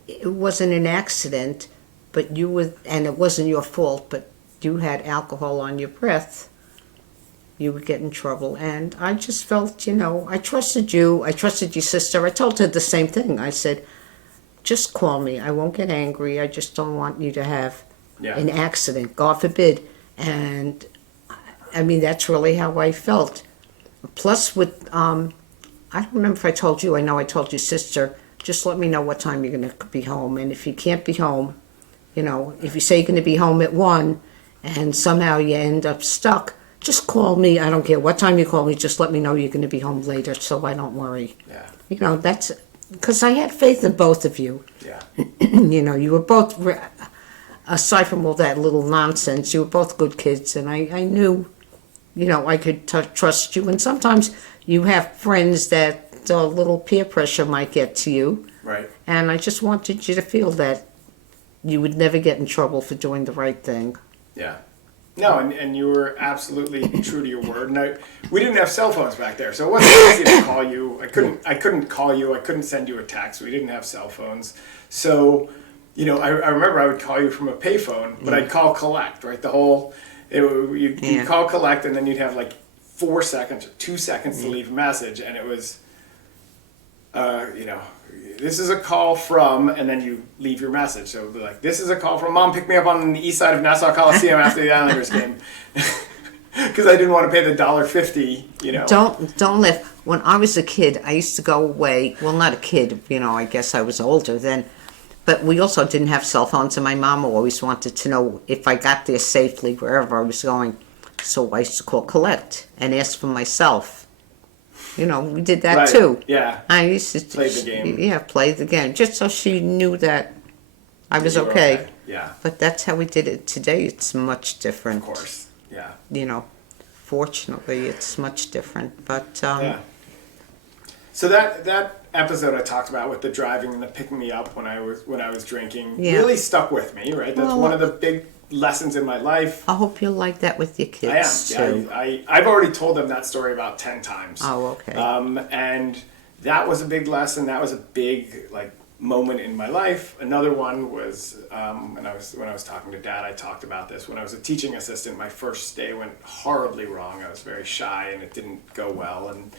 it wasn't an accident, but and it wasn't your fault, but you had alcohol on your breath, you would get in trouble. And I just felt, I trusted you. I trusted your sister. I told her the same thing. I said, just call me. I won't get angry. I just don't want you to have an accident, God forbid. And I mean, that's really how I felt. Plus with, I don't remember if I told you, I know I told your sister, just let me know what time you're going to be home. And if you can't be home, if you say you're going to be home at 1 and somehow you end up stuck, just call me. I don't care what time you call me. Just let me know you're going to be home later so I don't worry. Yeah. That's... Because I had faith in both of you. Yeah. You were both, aside from all that little nonsense, you were both good kids, and I knew, I could trust you. And sometimes you have friends that a little peer pressure might get to you. Right. And I just wanted you to feel that you would never get in trouble for doing the right thing. Yeah. No, and you were absolutely true to your word. And we didn't have cell phones back there, so it wasn't easy to call you. I couldn't call you. I couldn't send you a text. We didn't have cell phones. So, I remember I would call you from a payphone, but I'd call collect, right? You'd call collect, and then you'd have 4 seconds or 2 seconds to leave a message, and it was, this is a call from, and then you leave your message. So it'd be like, this is a call from Mom, pick me up on the east side of Nassau Coliseum after the Islanders game. Because I didn't want to pay the $1.50, Don't live. When I was a kid, I used to go away. Well, not a kid, I guess I was older then. But we also didn't have cell phones, and my mom always wanted to know if I got there safely, wherever I was going. So I used to call collect and ask for myself. We did that too. Yeah. I used to play the game. Yeah, play the game, just so she knew that I was You were okay. Yeah. But that's how we did it. Today, it's much different. Of course. Yeah. Fortunately, it's much different. But yeah. So that episode I talked about with the driving and the picking me up when I was drinking really stuck with me. Right. That's one of the big lessons in my life. I hope you like that with your kids too. I've already told them that story about 10 times. Oh, okay. And that was a big lesson. That was a big moment in my life. Another one was when I was talking to Dad. I talked about this when I was a teaching assistant. My first day went horribly wrong. I was very shy, and it didn't go well. And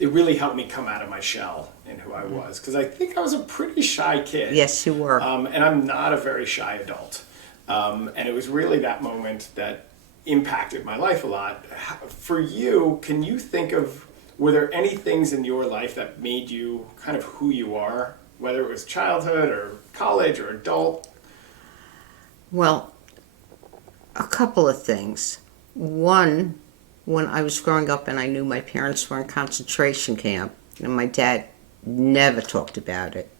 it really helped me come out of my shell in who I was, because I think I was a pretty shy kid. Yes, you were. And I'm not a very shy adult. And it was really that moment that impacted my life a lot. For you, can you think of, were there any things in your life that made you kind of who you are, whether it was childhood or college or adult? Well, a couple of things. One, when I was growing up and I knew my parents were in concentration camp, and my dad never talked about it.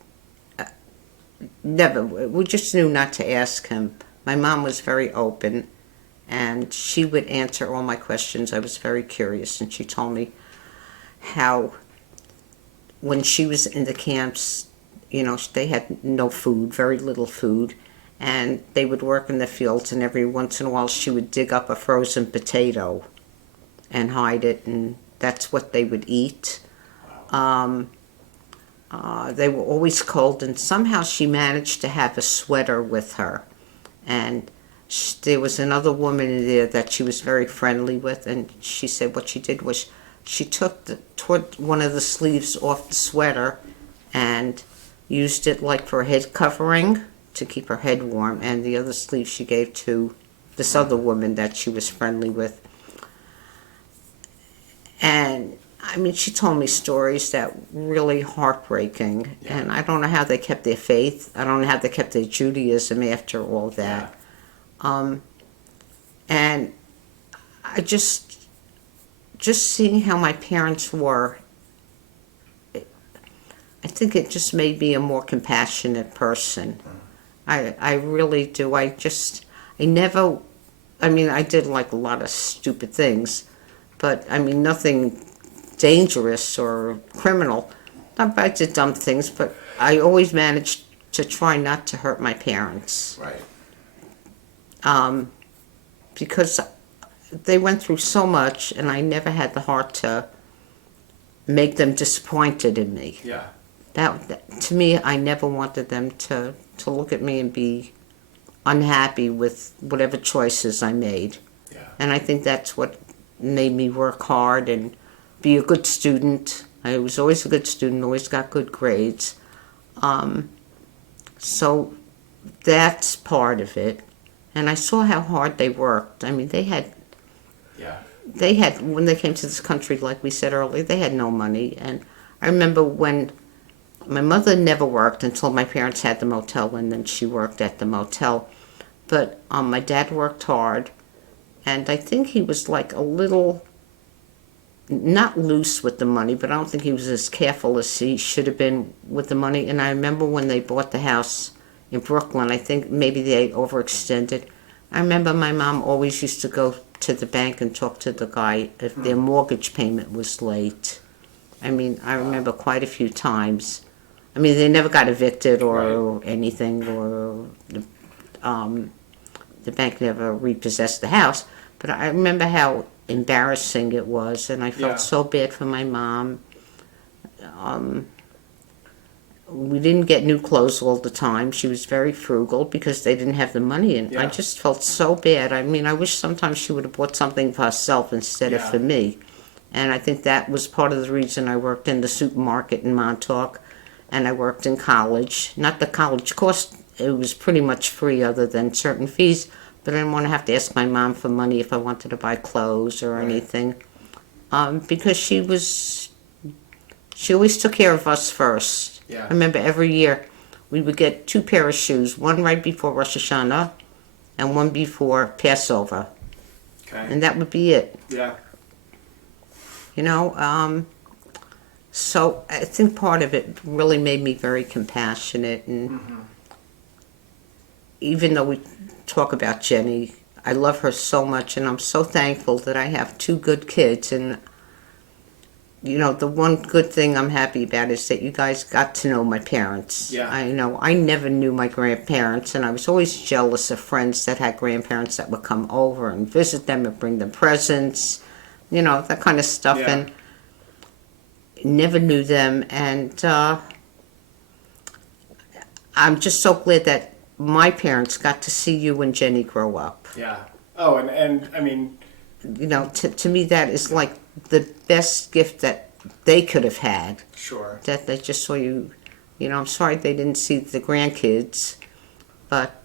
never. We just knew not to ask him. My mom was very open, and she would answer all my questions. I was very curious, and she told me how when she was in the camps, they had no food, very little food, and they would work in the fields, and every once in a while she would dig up a frozen potato and hide it, and that's what they would eat. They were always cold, and somehow she managed to have a sweater with her. And there was another woman in there that she was very friendly with, and she said what she did was she took one of the sleeves off the sweater and used it like for a head covering to keep her head warm, and the other sleeve she gave to this other woman that she was friendly with. And I mean, she told me stories that were really heartbreaking, and I don't know how they kept their faith. I don't know how they kept their Judaism after all that. And I just seeing how my parents were, I think it just made me a more compassionate person. I really do. I did like a lot of stupid things, but I mean, nothing dangerous or criminal. Not I did dumb things, but I always managed to try not to hurt my parents. Right. Because they went through so much, and I never had the heart to make them disappointed in me. Yeah. That to me, I never wanted them to look at me and be unhappy with whatever choices I made. Yeah. And I think that's what made me work hard and be a good student. I was always a good student, always got good grades. So that's part of it. And I saw how hard they worked. I mean, they had, when they came to this country, like we said earlier, they had no money. And I remember when my mother never worked until my parents had the motel, and then she worked at the motel. But my dad worked hard, and I think he was like a little, not loose with the money, but I don't think he was as careful as he should have been with the money. And I remember when they bought the house in Brooklyn, I think maybe they overextended. I remember my mom always used to go to the bank and talk to the guy if their mortgage payment was late. I mean, I remember quite a few times. I mean, they never got evicted or anything, or the bank never repossessed the house. But I remember how embarrassing it was, and I felt so bad for my mom. We didn't get new clothes all the time. She was very frugal because they didn't have the money, and I just felt so bad. I mean, I wish sometimes she would have bought something for herself instead of for me. And I think that was part of the reason I worked in the supermarket in Montauk, and I worked in college. Not the college cost, it was pretty much free other than certain fees, but I didn't want to have to ask my mom for money if I wanted to buy clothes or anything. Because she always took care of us first. I remember every year we would get 2 pair of shoes, one right before Rosh Hashanah and one before Passover. Okay. And that would be it. Yeah. So I think part of it really made me very compassionate. And even though we talk about Jenny, I love her so much, and I'm so thankful that I have 2 good kids. And the one good thing I'm happy about is that you guys got to know my parents. Yeah. I never knew my grandparents, and I was always jealous of friends that had grandparents that would come over and visit them and bring them presents, that kind of stuff. Yeah. And never knew them, and I'm just so glad that my parents got to see you and Jenny grow up. Yeah. Oh, and I mean, to me that is like the best gift that they could have had. Sure. That they just saw you. I'm sorry they didn't see the grandkids, but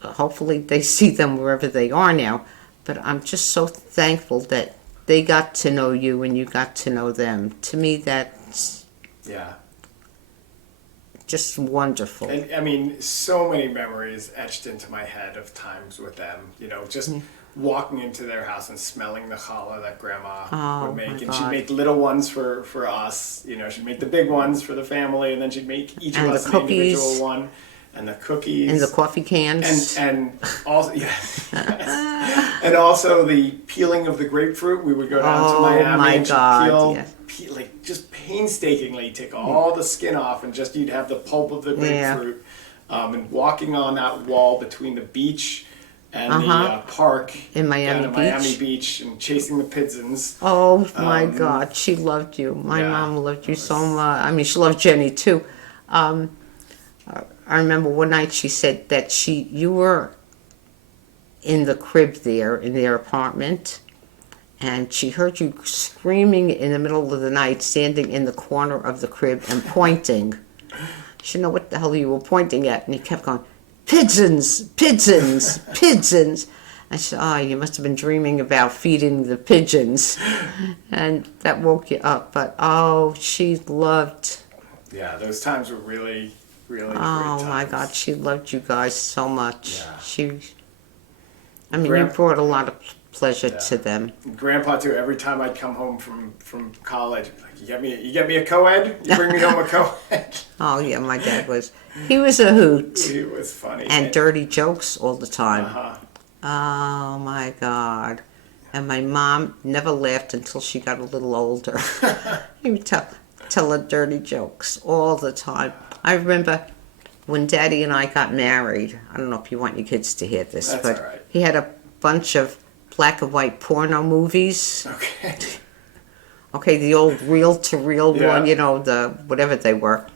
hopefully they see them wherever they are now. But I'm just so thankful that they got to know you and you got to know them. To me, that's just wonderful. And I mean, so many memories etched into my head of times with them. Just walking into their house and smelling the challah that Grandma would make, and she'd make little ones for us. She'd make the big ones for the family, and then she'd make each of us an individual one. and the cookies. And the coffee cans. And also, yes. And also the peeling of the grapefruit. We would go down to Miami my and God, peel, like just painstakingly take all the skin off, and just you'd have the pulp of the grapefruit. And walking on that wall between the beach and the park in Miami down at Beach. Miami Beach, and chasing the pigeons. Oh my God, she loved you. My mom loved you so much. I mean, she loved Jenny too. I remember one night she said that you were in the crib there in their apartment, and she heard you screaming in the middle of the night, standing in the corner of the crib and pointing. She didn't know what the hell you were pointing at, and he kept going, pigeons, pigeons, pigeons. I said, oh, you must have been dreaming about feeding the pigeons, and that woke you up. But she loved. Yeah, those times were really, really great Oh times. my God, she loved you guys so much. Yeah. You brought a lot of pleasure to them. Grandpa too. Every time I'd come home from college, like, you get me a co-ed. You bring me home a co-ed. Oh yeah, my dad he was a hoot. He was funny And dirty jokes all the time. Uh-huh. Oh my God. And my mom never laughed until she got a little older. He would tell her dirty jokes all the time. I remember when Daddy and I got married. I don't know if you want your kids to hear this, That's but all right. he had a bunch of black and white porno movies. Okay. Okay, the old reel-to-reel one, the whatever they were.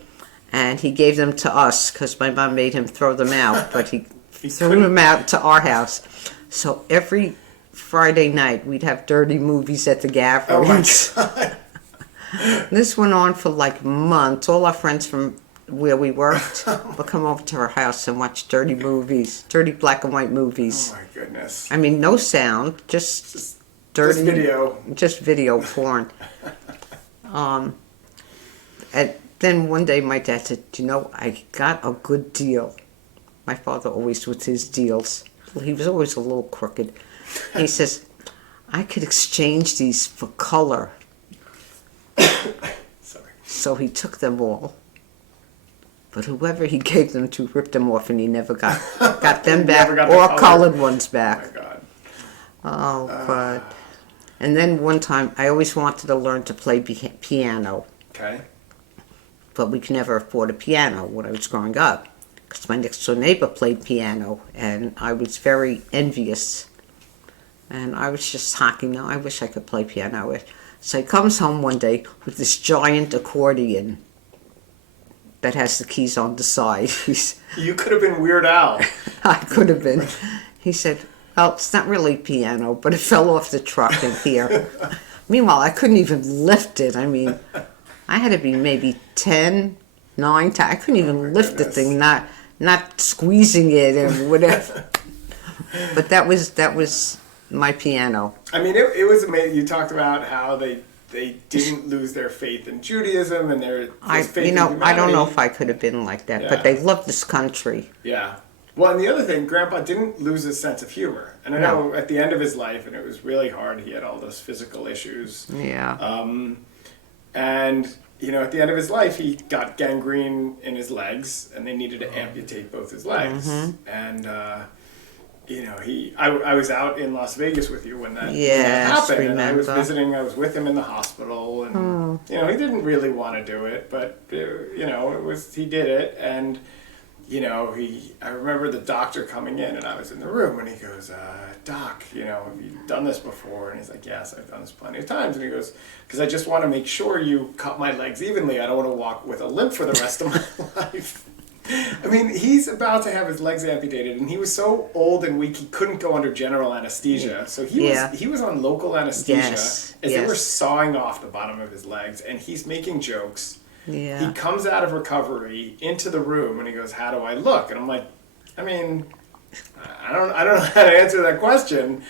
And he gave them to us because my mom made him throw them out, but he threw them out to our house. So every Friday night we'd have dirty movies at the Gavrins. Oh my God. This went on for like months. All our friends from where we worked would come over to our house and watch dirty movies, dirty black and white movies. Oh my goodness. I mean, no sound, just dirty. Just video porn. And then one day my dad said, I got a good deal. My father always with his deals. He was always a little crooked. He says, I could exchange these for color. Sorry. So he took them all. But whoever he gave them to ripped them off, and he never got them back or colored ones back. Oh my God. Oh, but... And then one time, I always wanted to learn to play piano. Okay. But we could never afford a piano when I was growing up. Because my next door neighbor played piano, and I was very envious. And I was just talking, I wish I could play piano. So he comes home one day with this giant accordion that has the keys on the side. You could have been Weird Al. I could have been. He said, well, it's not really piano, but it fell off the truck in here. Meanwhile, I couldn't even lift it. I mean, I had to be maybe 10, 9, 10. I couldn't even lift the thing, not squeezing it or whatever. But that was my piano. I mean, it was amazing. You talked about how they didn't lose their faith in Judaism and their faith in humanity. I don't know if I could have been like that, but they loved this country. Yeah. Well, and the other thing, Grandpa didn't lose his sense of humor. And I know at the end of his life, and it was really hard, he had all those physical issues. Yeah. And, at the end of his life, he got gangrene in his legs, and they needed to amputate both his legs. Mm-hmm. And, I was out in Las Vegas with you when that happened. Remember. And I was visiting, I was with him in the hospital, and, he didn't really want to do it, but, he did it, and... I remember the doctor coming in, and I was in the room, and he goes, Doc, have you done this before? And he's like, yes, I've done this plenty of times. And he goes, because I just want to make sure you cut my legs evenly. I don't want to walk with a limp for the rest of my life. I mean, he's about to have his legs amputated, and he was so old and weak, he couldn't go under general anesthesia. So he was on local anesthesia as they were sawing off the bottom of his legs, and he's making jokes. Yeah. He comes out of recovery into the room and he goes, how do I look? And I'm like, I mean, I don't know how to answer that question.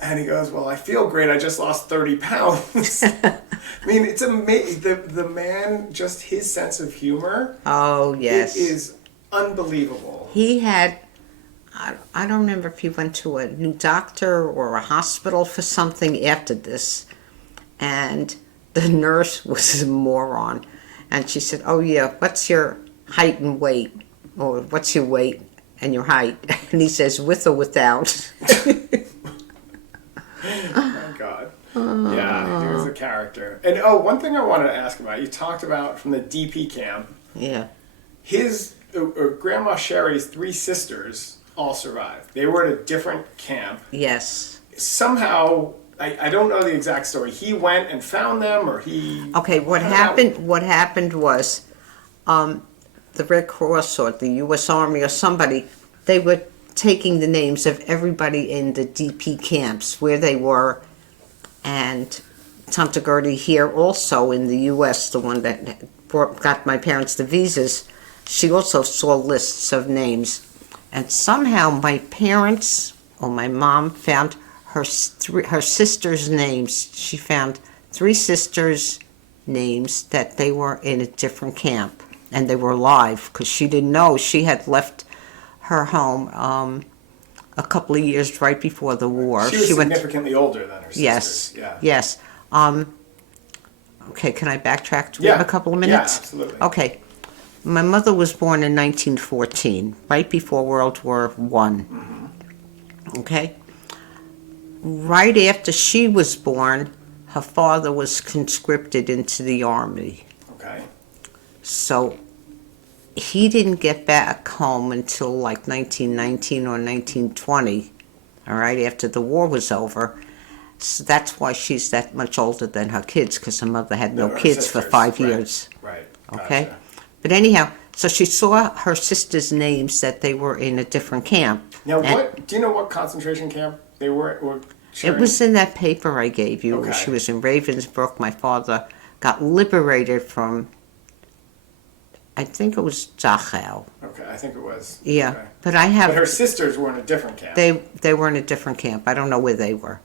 And he goes, well, I feel great. I just lost 30 pounds. I mean, it's amazing. The man, just his sense of humor. Oh, yes. It is unbelievable. He had, I don't remember if he went to a new doctor or a hospital for something after this. And the nurse was a moron. And she said, oh, yeah, what's your height and weight? or what's your weight and your height? And he says, with or without. Oh, God. Yeah, he was a character. And, one thing I wanted to ask about, you talked about from the DP camp, Yeah. his, Grandma Sherry's 3 sisters all survived. They were at a different camp. Yes. Somehow, I don't know the exact story. He went and found them, or he... Okay, what happened was, the Red Cross or the U.S. Army or somebody, they were taking the names of everybody in the DP camps, where they were, and Tante Gertie here also in the U.S., the one that got my parents the visas, she also saw lists of names. And somehow my parents, or my mom, found her sisters' names. She found 3 sisters' names that they were in a different camp. And they were alive, because she didn't know. She had left her home a couple of years right before the war. She was significantly older than her sisters. Yes, Yeah. yes. Okay, can I backtrack to a couple of Yeah, minutes? absolutely. Okay. My mother was born in 1914, right before World War I. Okay? Right after she was born, her father was conscripted into the army. Okay. So he didn't get back home until like 1919 or 1920, all right, after the war was over. So that's why she's that much older than her kids, because her mother had no Her kids for sisters, 5 right. years. Right. Okay? Gotcha. But anyhow, so she saw her sisters' names that they were in a different camp. Now, And do you know what concentration camp they were? it was in that paper I gave you. Okay. She was in Ravensbrück. My father got liberated from, I think it was Dachau. Okay, I think it was. Yeah, Okay. but I have... But her sisters were in a different camp. They were in a different camp. I don't know where they were.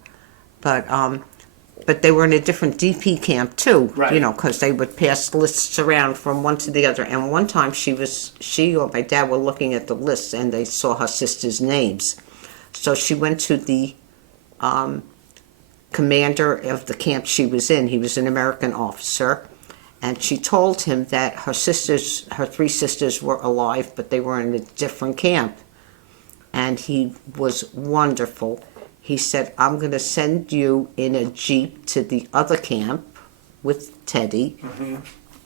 But they were in a different DP camp too, Right. you know, because they would pass lists around from one to the other. And one time she or my dad were looking at the list and they saw her sister's names. So she went to the commander of the camp she was in. He was an American officer. And she told him that her 3 sisters were alive, but they were in a different camp. And he was wonderful. He said, I'm going to send you in a Jeep to the other camp with Teddy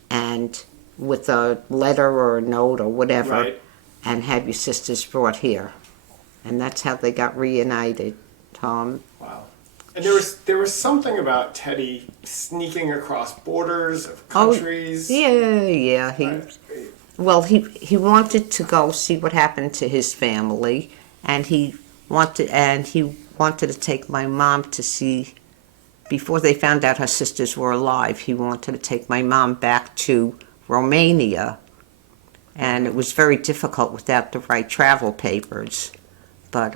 and with a letter or a note or whatever, Right. and have your sisters brought here. And that's how they got reunited, Tom. Wow. And there was something about Teddy sneaking across borders of Oh, countries. yeah. Right. Well, he wanted to go see what happened to his family, and he wanted to take my mom to see, before they found out her sisters were alive, he wanted to take my mom back to Romania. And it was very difficult without the right travel papers. But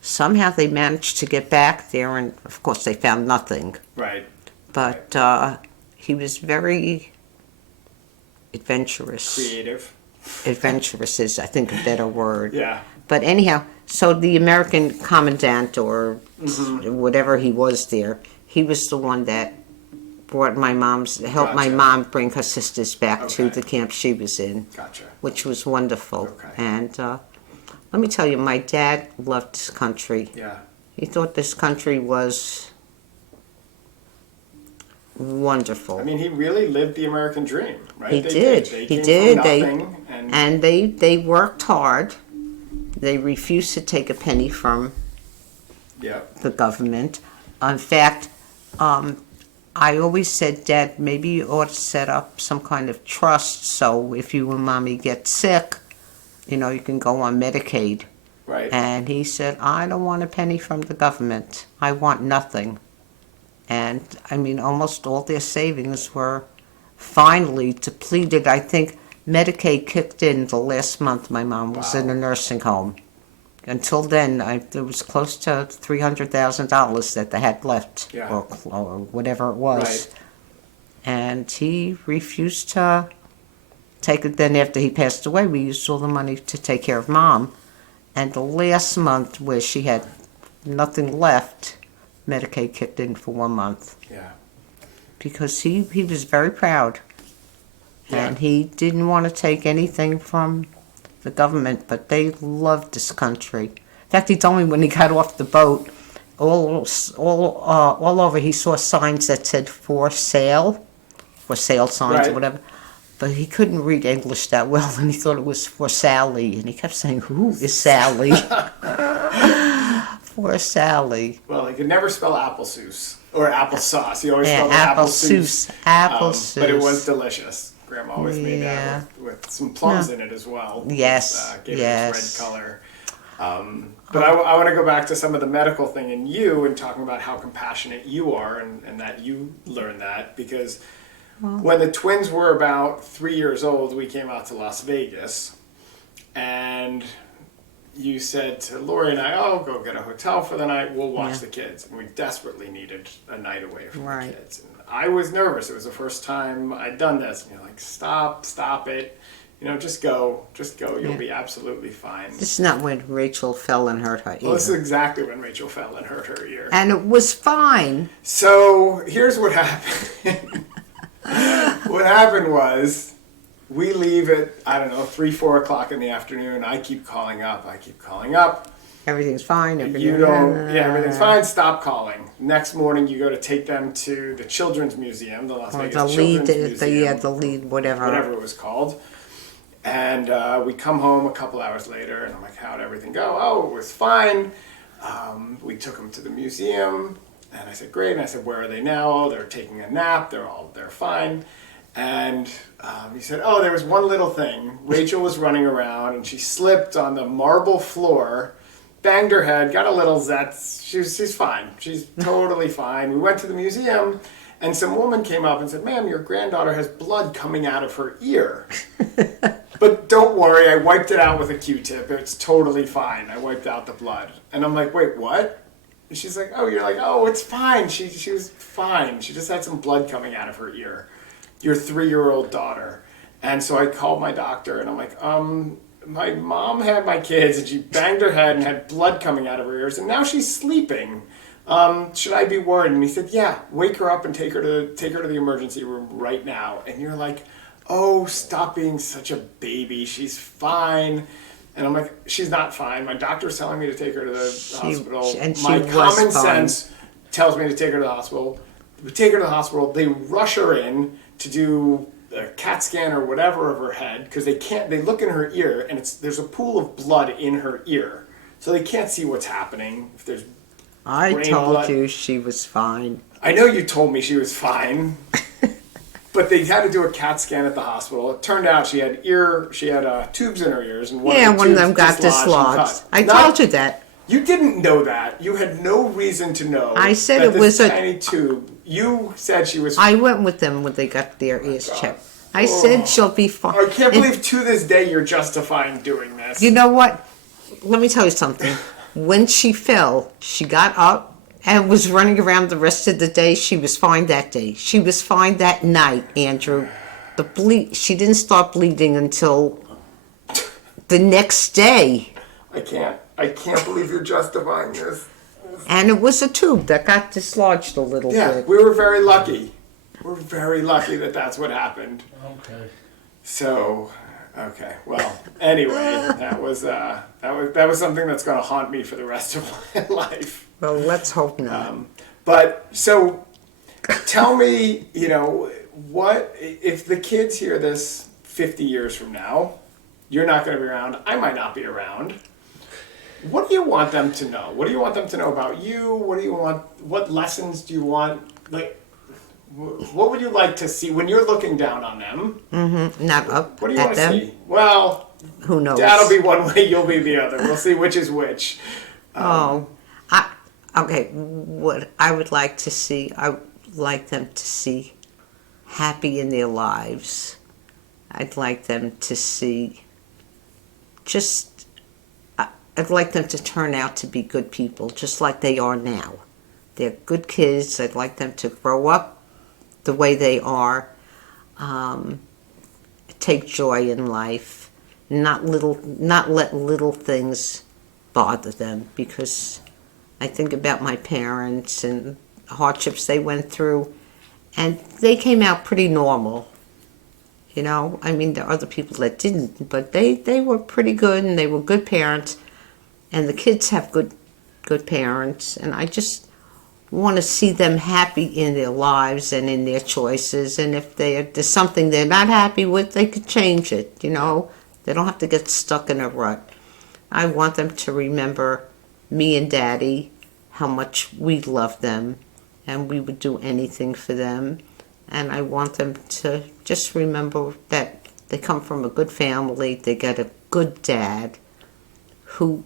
somehow they managed to get back there, and of course they found nothing. Right. But he was very adventurous. Creative. Adventurous is, I think, a better word. Yeah. But anyhow, so the American commandant or whatever he was there, he was the one that helped my Gotcha. mom bring her sisters back to Okay. the camp she was in, Gotcha. which was wonderful. Okay. And let me tell you, my dad loved this country. Yeah. He thought this country was wonderful. I mean, he really lived the American dream, right? He They did. They He came did. From They- nothing, And they worked hard. They refused to take a penny from yeah. the government. In fact, I always said, Dad, maybe you ought to set up some kind of trust so if you and Mommy get sick, you can go on Medicaid. Right. And he said, I don't want a penny from the government. I want nothing. And, I mean, almost all their savings were finally depleted. I think Medicaid kicked in the last month my mom was in a nursing home. Until then, there was close to $300,000 that they had left, Yeah. or whatever it was. Right. And he refused to take it. Then after he passed away, we used all the money to take care of Mom. And the last month where she had nothing left, Medicaid kicked in for 1 month. Yeah. Because he was very proud. Yeah. And he didn't want to take anything from the government, but they love this country. In fact, he told me when he got off the boat, all over he saw signs that said for sale signs Right. or whatever. But he couldn't read English that well, and he thought it was for Sally, and he kept saying, "Who is Sally?" For Sally. Well, he could never spell applesauce or applesauce. He always Yeah, spelled it applesauce. applesauce. But it was delicious. Grandma always made Yeah. that with some plums in it as well. Yes, Gave yes. it its red color. But I want to go back to some of the medical thing in you and talking about how compassionate you are and that you learned that because when the twins were about 3 years old, we came out to Las Vegas and you said to Lori and I, "Oh, go get a hotel for the night. We'll watch Yeah. the kids." And we desperately needed a night away from Right. the kids. And I was nervous. It was the first time I'd done this. And you're like, stop it. Just go. You'll be absolutely fine. This is not when Rachel fell and hurt her ear. Well, this is exactly when Rachel fell and hurt her ear. And it was fine. So here's what happened. What happened was we leave at, 3, 4 o'clock in the afternoon. I keep calling up. Everything's fine. Everything's fine. Stop calling. Next morning, you go to take them to the Children's Museum, the Las Or Vegas the Children's lead, Museum. the lead, whatever. It was called. And we come home a couple hours later, and I'm like, how'd everything go? Oh, it was fine. We took them to the museum, and I said, great. And I said, where are they now? Oh, they're taking a nap. They're fine. And he said, oh, there was one little thing. Rachel was running around, and she slipped on the marble floor, banged her head, got a little zets. She's fine. She's totally fine. We went to the museum, and some woman came up and said, ma'am, your granddaughter has blood coming out of her ear. But don't worry, I wiped it out with a Q-tip. It's totally fine. I wiped out the blood. And I'm like, wait, what? And she's like, oh, it's fine. She was fine. She just had some blood coming out of her ear. Your 3-year-old daughter. And so I called my doctor, and I'm like, my mom had my kids, and she banged her head and had blood coming out of her ears, and now she's sleeping. Should I be worried? And he said, yeah, wake her up and take her to the emergency room right now. And you're like, oh, stop being such a baby. She's fine. And I'm like, she's not fine. My doctor's telling me to take her to the hospital. My common sense tells me to take her to the hospital. We take her to the hospital. They rush her in to do a CAT scan or whatever of her head because they look in her ear and there's a pool of blood in her ear. So they can't see what's happening. If there's I brain told blood. you she was fine. I know you told me she was fine. But they had to do a CAT scan at the hospital. It turned out she had tubes in her ears, and one of them got dislodged. I told you that. You didn't know that. You had no reason to know. I said that it was this tiny tube. You said she was. I went with them when they got their ears checked. I said she'll be fine. I can't believe to this day you're justifying doing this. You know what? Let me tell you something. When she fell, she got up and was running around the rest of the day. She was fine that day. She was fine that night, Andrew. She didn't start bleeding until the next day. I can't believe you're justifying this. And it was a tube that got dislodged a little Yeah, bit. we were very lucky. We're very lucky that that's what happened. Okay. So, okay. Well, anyway, that was something that's going to haunt me for the rest of my life. Well, let's hope not. But so, tell me, what if the kids hear this 50 years from now? You're not going to be around. I might not be around. What do you want them to know? What do you want them to know about you? What lessons do you want? Like, what would you like to see when you're looking down on them? Mm-hmm. Not up What do you at want to them. see? Well, Who knows? Dad'll be one way, you'll be the other. We'll see which is which. Okay. What I would like to see, I would like them to see happy in their lives. I'd like them to see I'd like them to turn out to be good people, just like they are now. They're good kids. I'd like them to grow up the way they are, take joy in life, not let little things bother them, because I think about my parents and the hardships they went through, and they came out pretty normal. you know. I mean, there are other people that didn't, but they were pretty good, and they were good parents, and the kids have good parents, and I just want to see them happy in their lives and in their choices, and if there's something they're not happy with, they could change it, you know. They don't have to get stuck in a rut. I want them to remember me and Daddy, how much we loved them, and we would do anything for them. And I want them to just remember that they come from a good family. They got a good dad who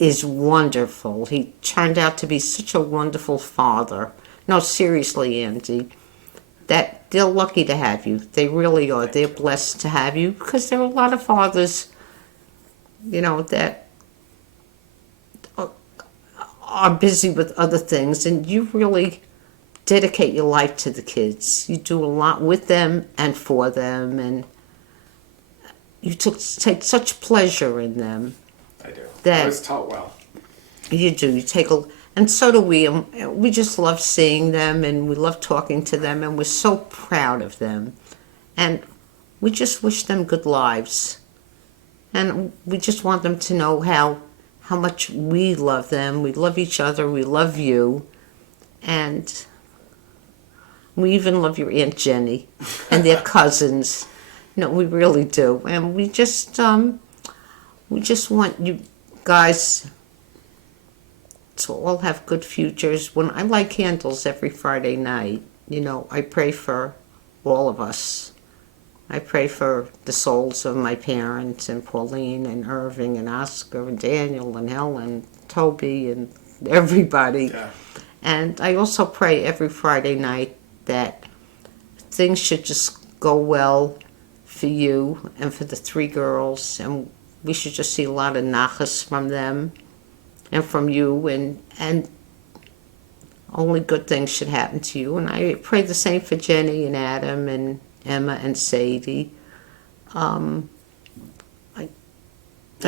is wonderful. He turned out to be such a wonderful father. No, seriously, Andy, that they're lucky to have you. They really are. They're blessed to have you, because there are a lot of fathers, you know, that are busy with other things, and you really dedicate your life to the kids. You do a lot with them and for them, and you take such pleasure in them. I do. That I was taught well. You do. You take and so do we. And we just love seeing them, and we love talking to them, and we're so proud of them. And we just wish them good lives. And we just want them to know how much we love them. We love each other. We love you. And we even love your Aunt Jenny and their cousins. No, we really do. And we just want you guys to all have good futures. When I light candles every Friday night, you know, I pray for all of us. I pray for the souls of my parents, and Pauline and Irving and Oscar and Daniel and Helen, Toby and everybody. Yeah. And I also pray every Friday night that things should just go well for you and for the three girls, and we should just see a lot of nachas from them and from you, and only good things should happen to you. And I pray the same for Jenny and Adam and Emma and Sadie. I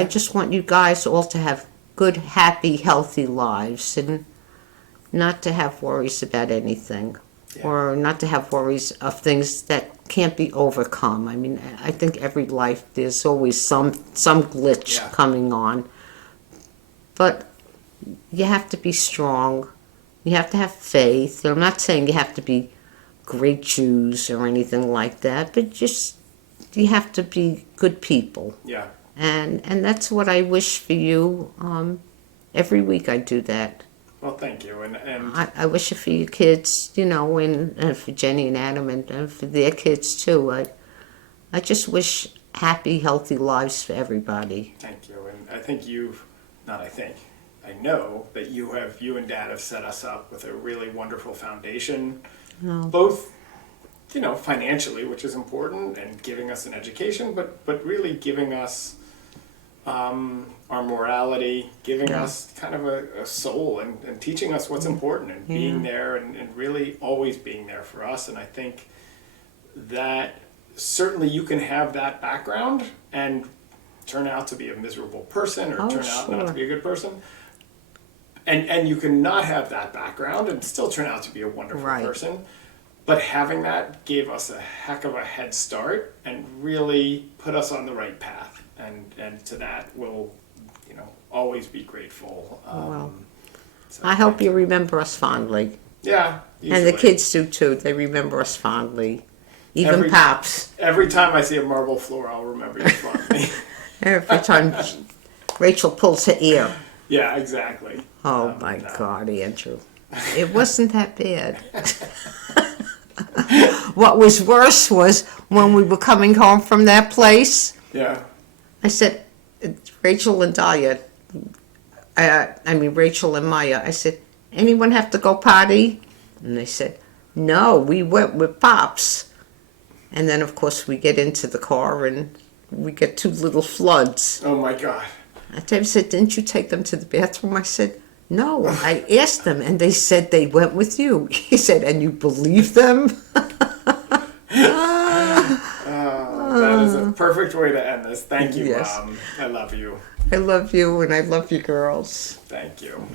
just want you guys all to have good, happy, healthy lives, and not to have worries about anything, or not to have worries of things that can't be overcome. I mean, I think every life there's always some glitch coming on, but you have to be strong. You have to have faith. I'm not saying you have to be great Jews or anything like that, but just you have to be good people. Yeah. And that's what I wish for you. Every week I do that. Well, thank you. And I wish it for your kids, you know, and for Jenny and Adam, and for their kids too. I just wish happy, healthy lives for everybody. Thank you. And I think I know that you and Dad have set us up with a really wonderful foundation, both, you know, financially, which is important, and giving us an education, but really giving us our morality, giving us kind of a soul, and teaching us what's important, and being there, and really always being there for us. And I think that certainly you can have that background and turn out to be a miserable person, or turn out not to be a good person. And you can not have that background and still turn out to be a wonderful person. But having that gave us a heck of a head start and really put us on the right path. And to that we'll, you know, always be grateful. So I hope you remember us fondly. Yeah. Usually. And the kids do too. They remember us fondly. Even Pops. Every time I see a marble floor, I'll remember you fondly. Every time Rachel pulls her ear. Yeah, exactly. Oh my God, Andrew. It wasn't that bad. What was worse was when we were coming home from that place. Yeah. I said, Rachel and Dahlia, Rachel and Maya, I said, anyone have to go potty? And they said, no, we went with Pops. And then, of course, we get into the car and we get two little floods. Oh my God. Dave said, didn't you take them to the bathroom? I said, no, I asked them, and they said they went with you. He said, and you believe them? That is a perfect way to end this. Thank you, Mom. I love you. I love you, and I love you girls. Thank you.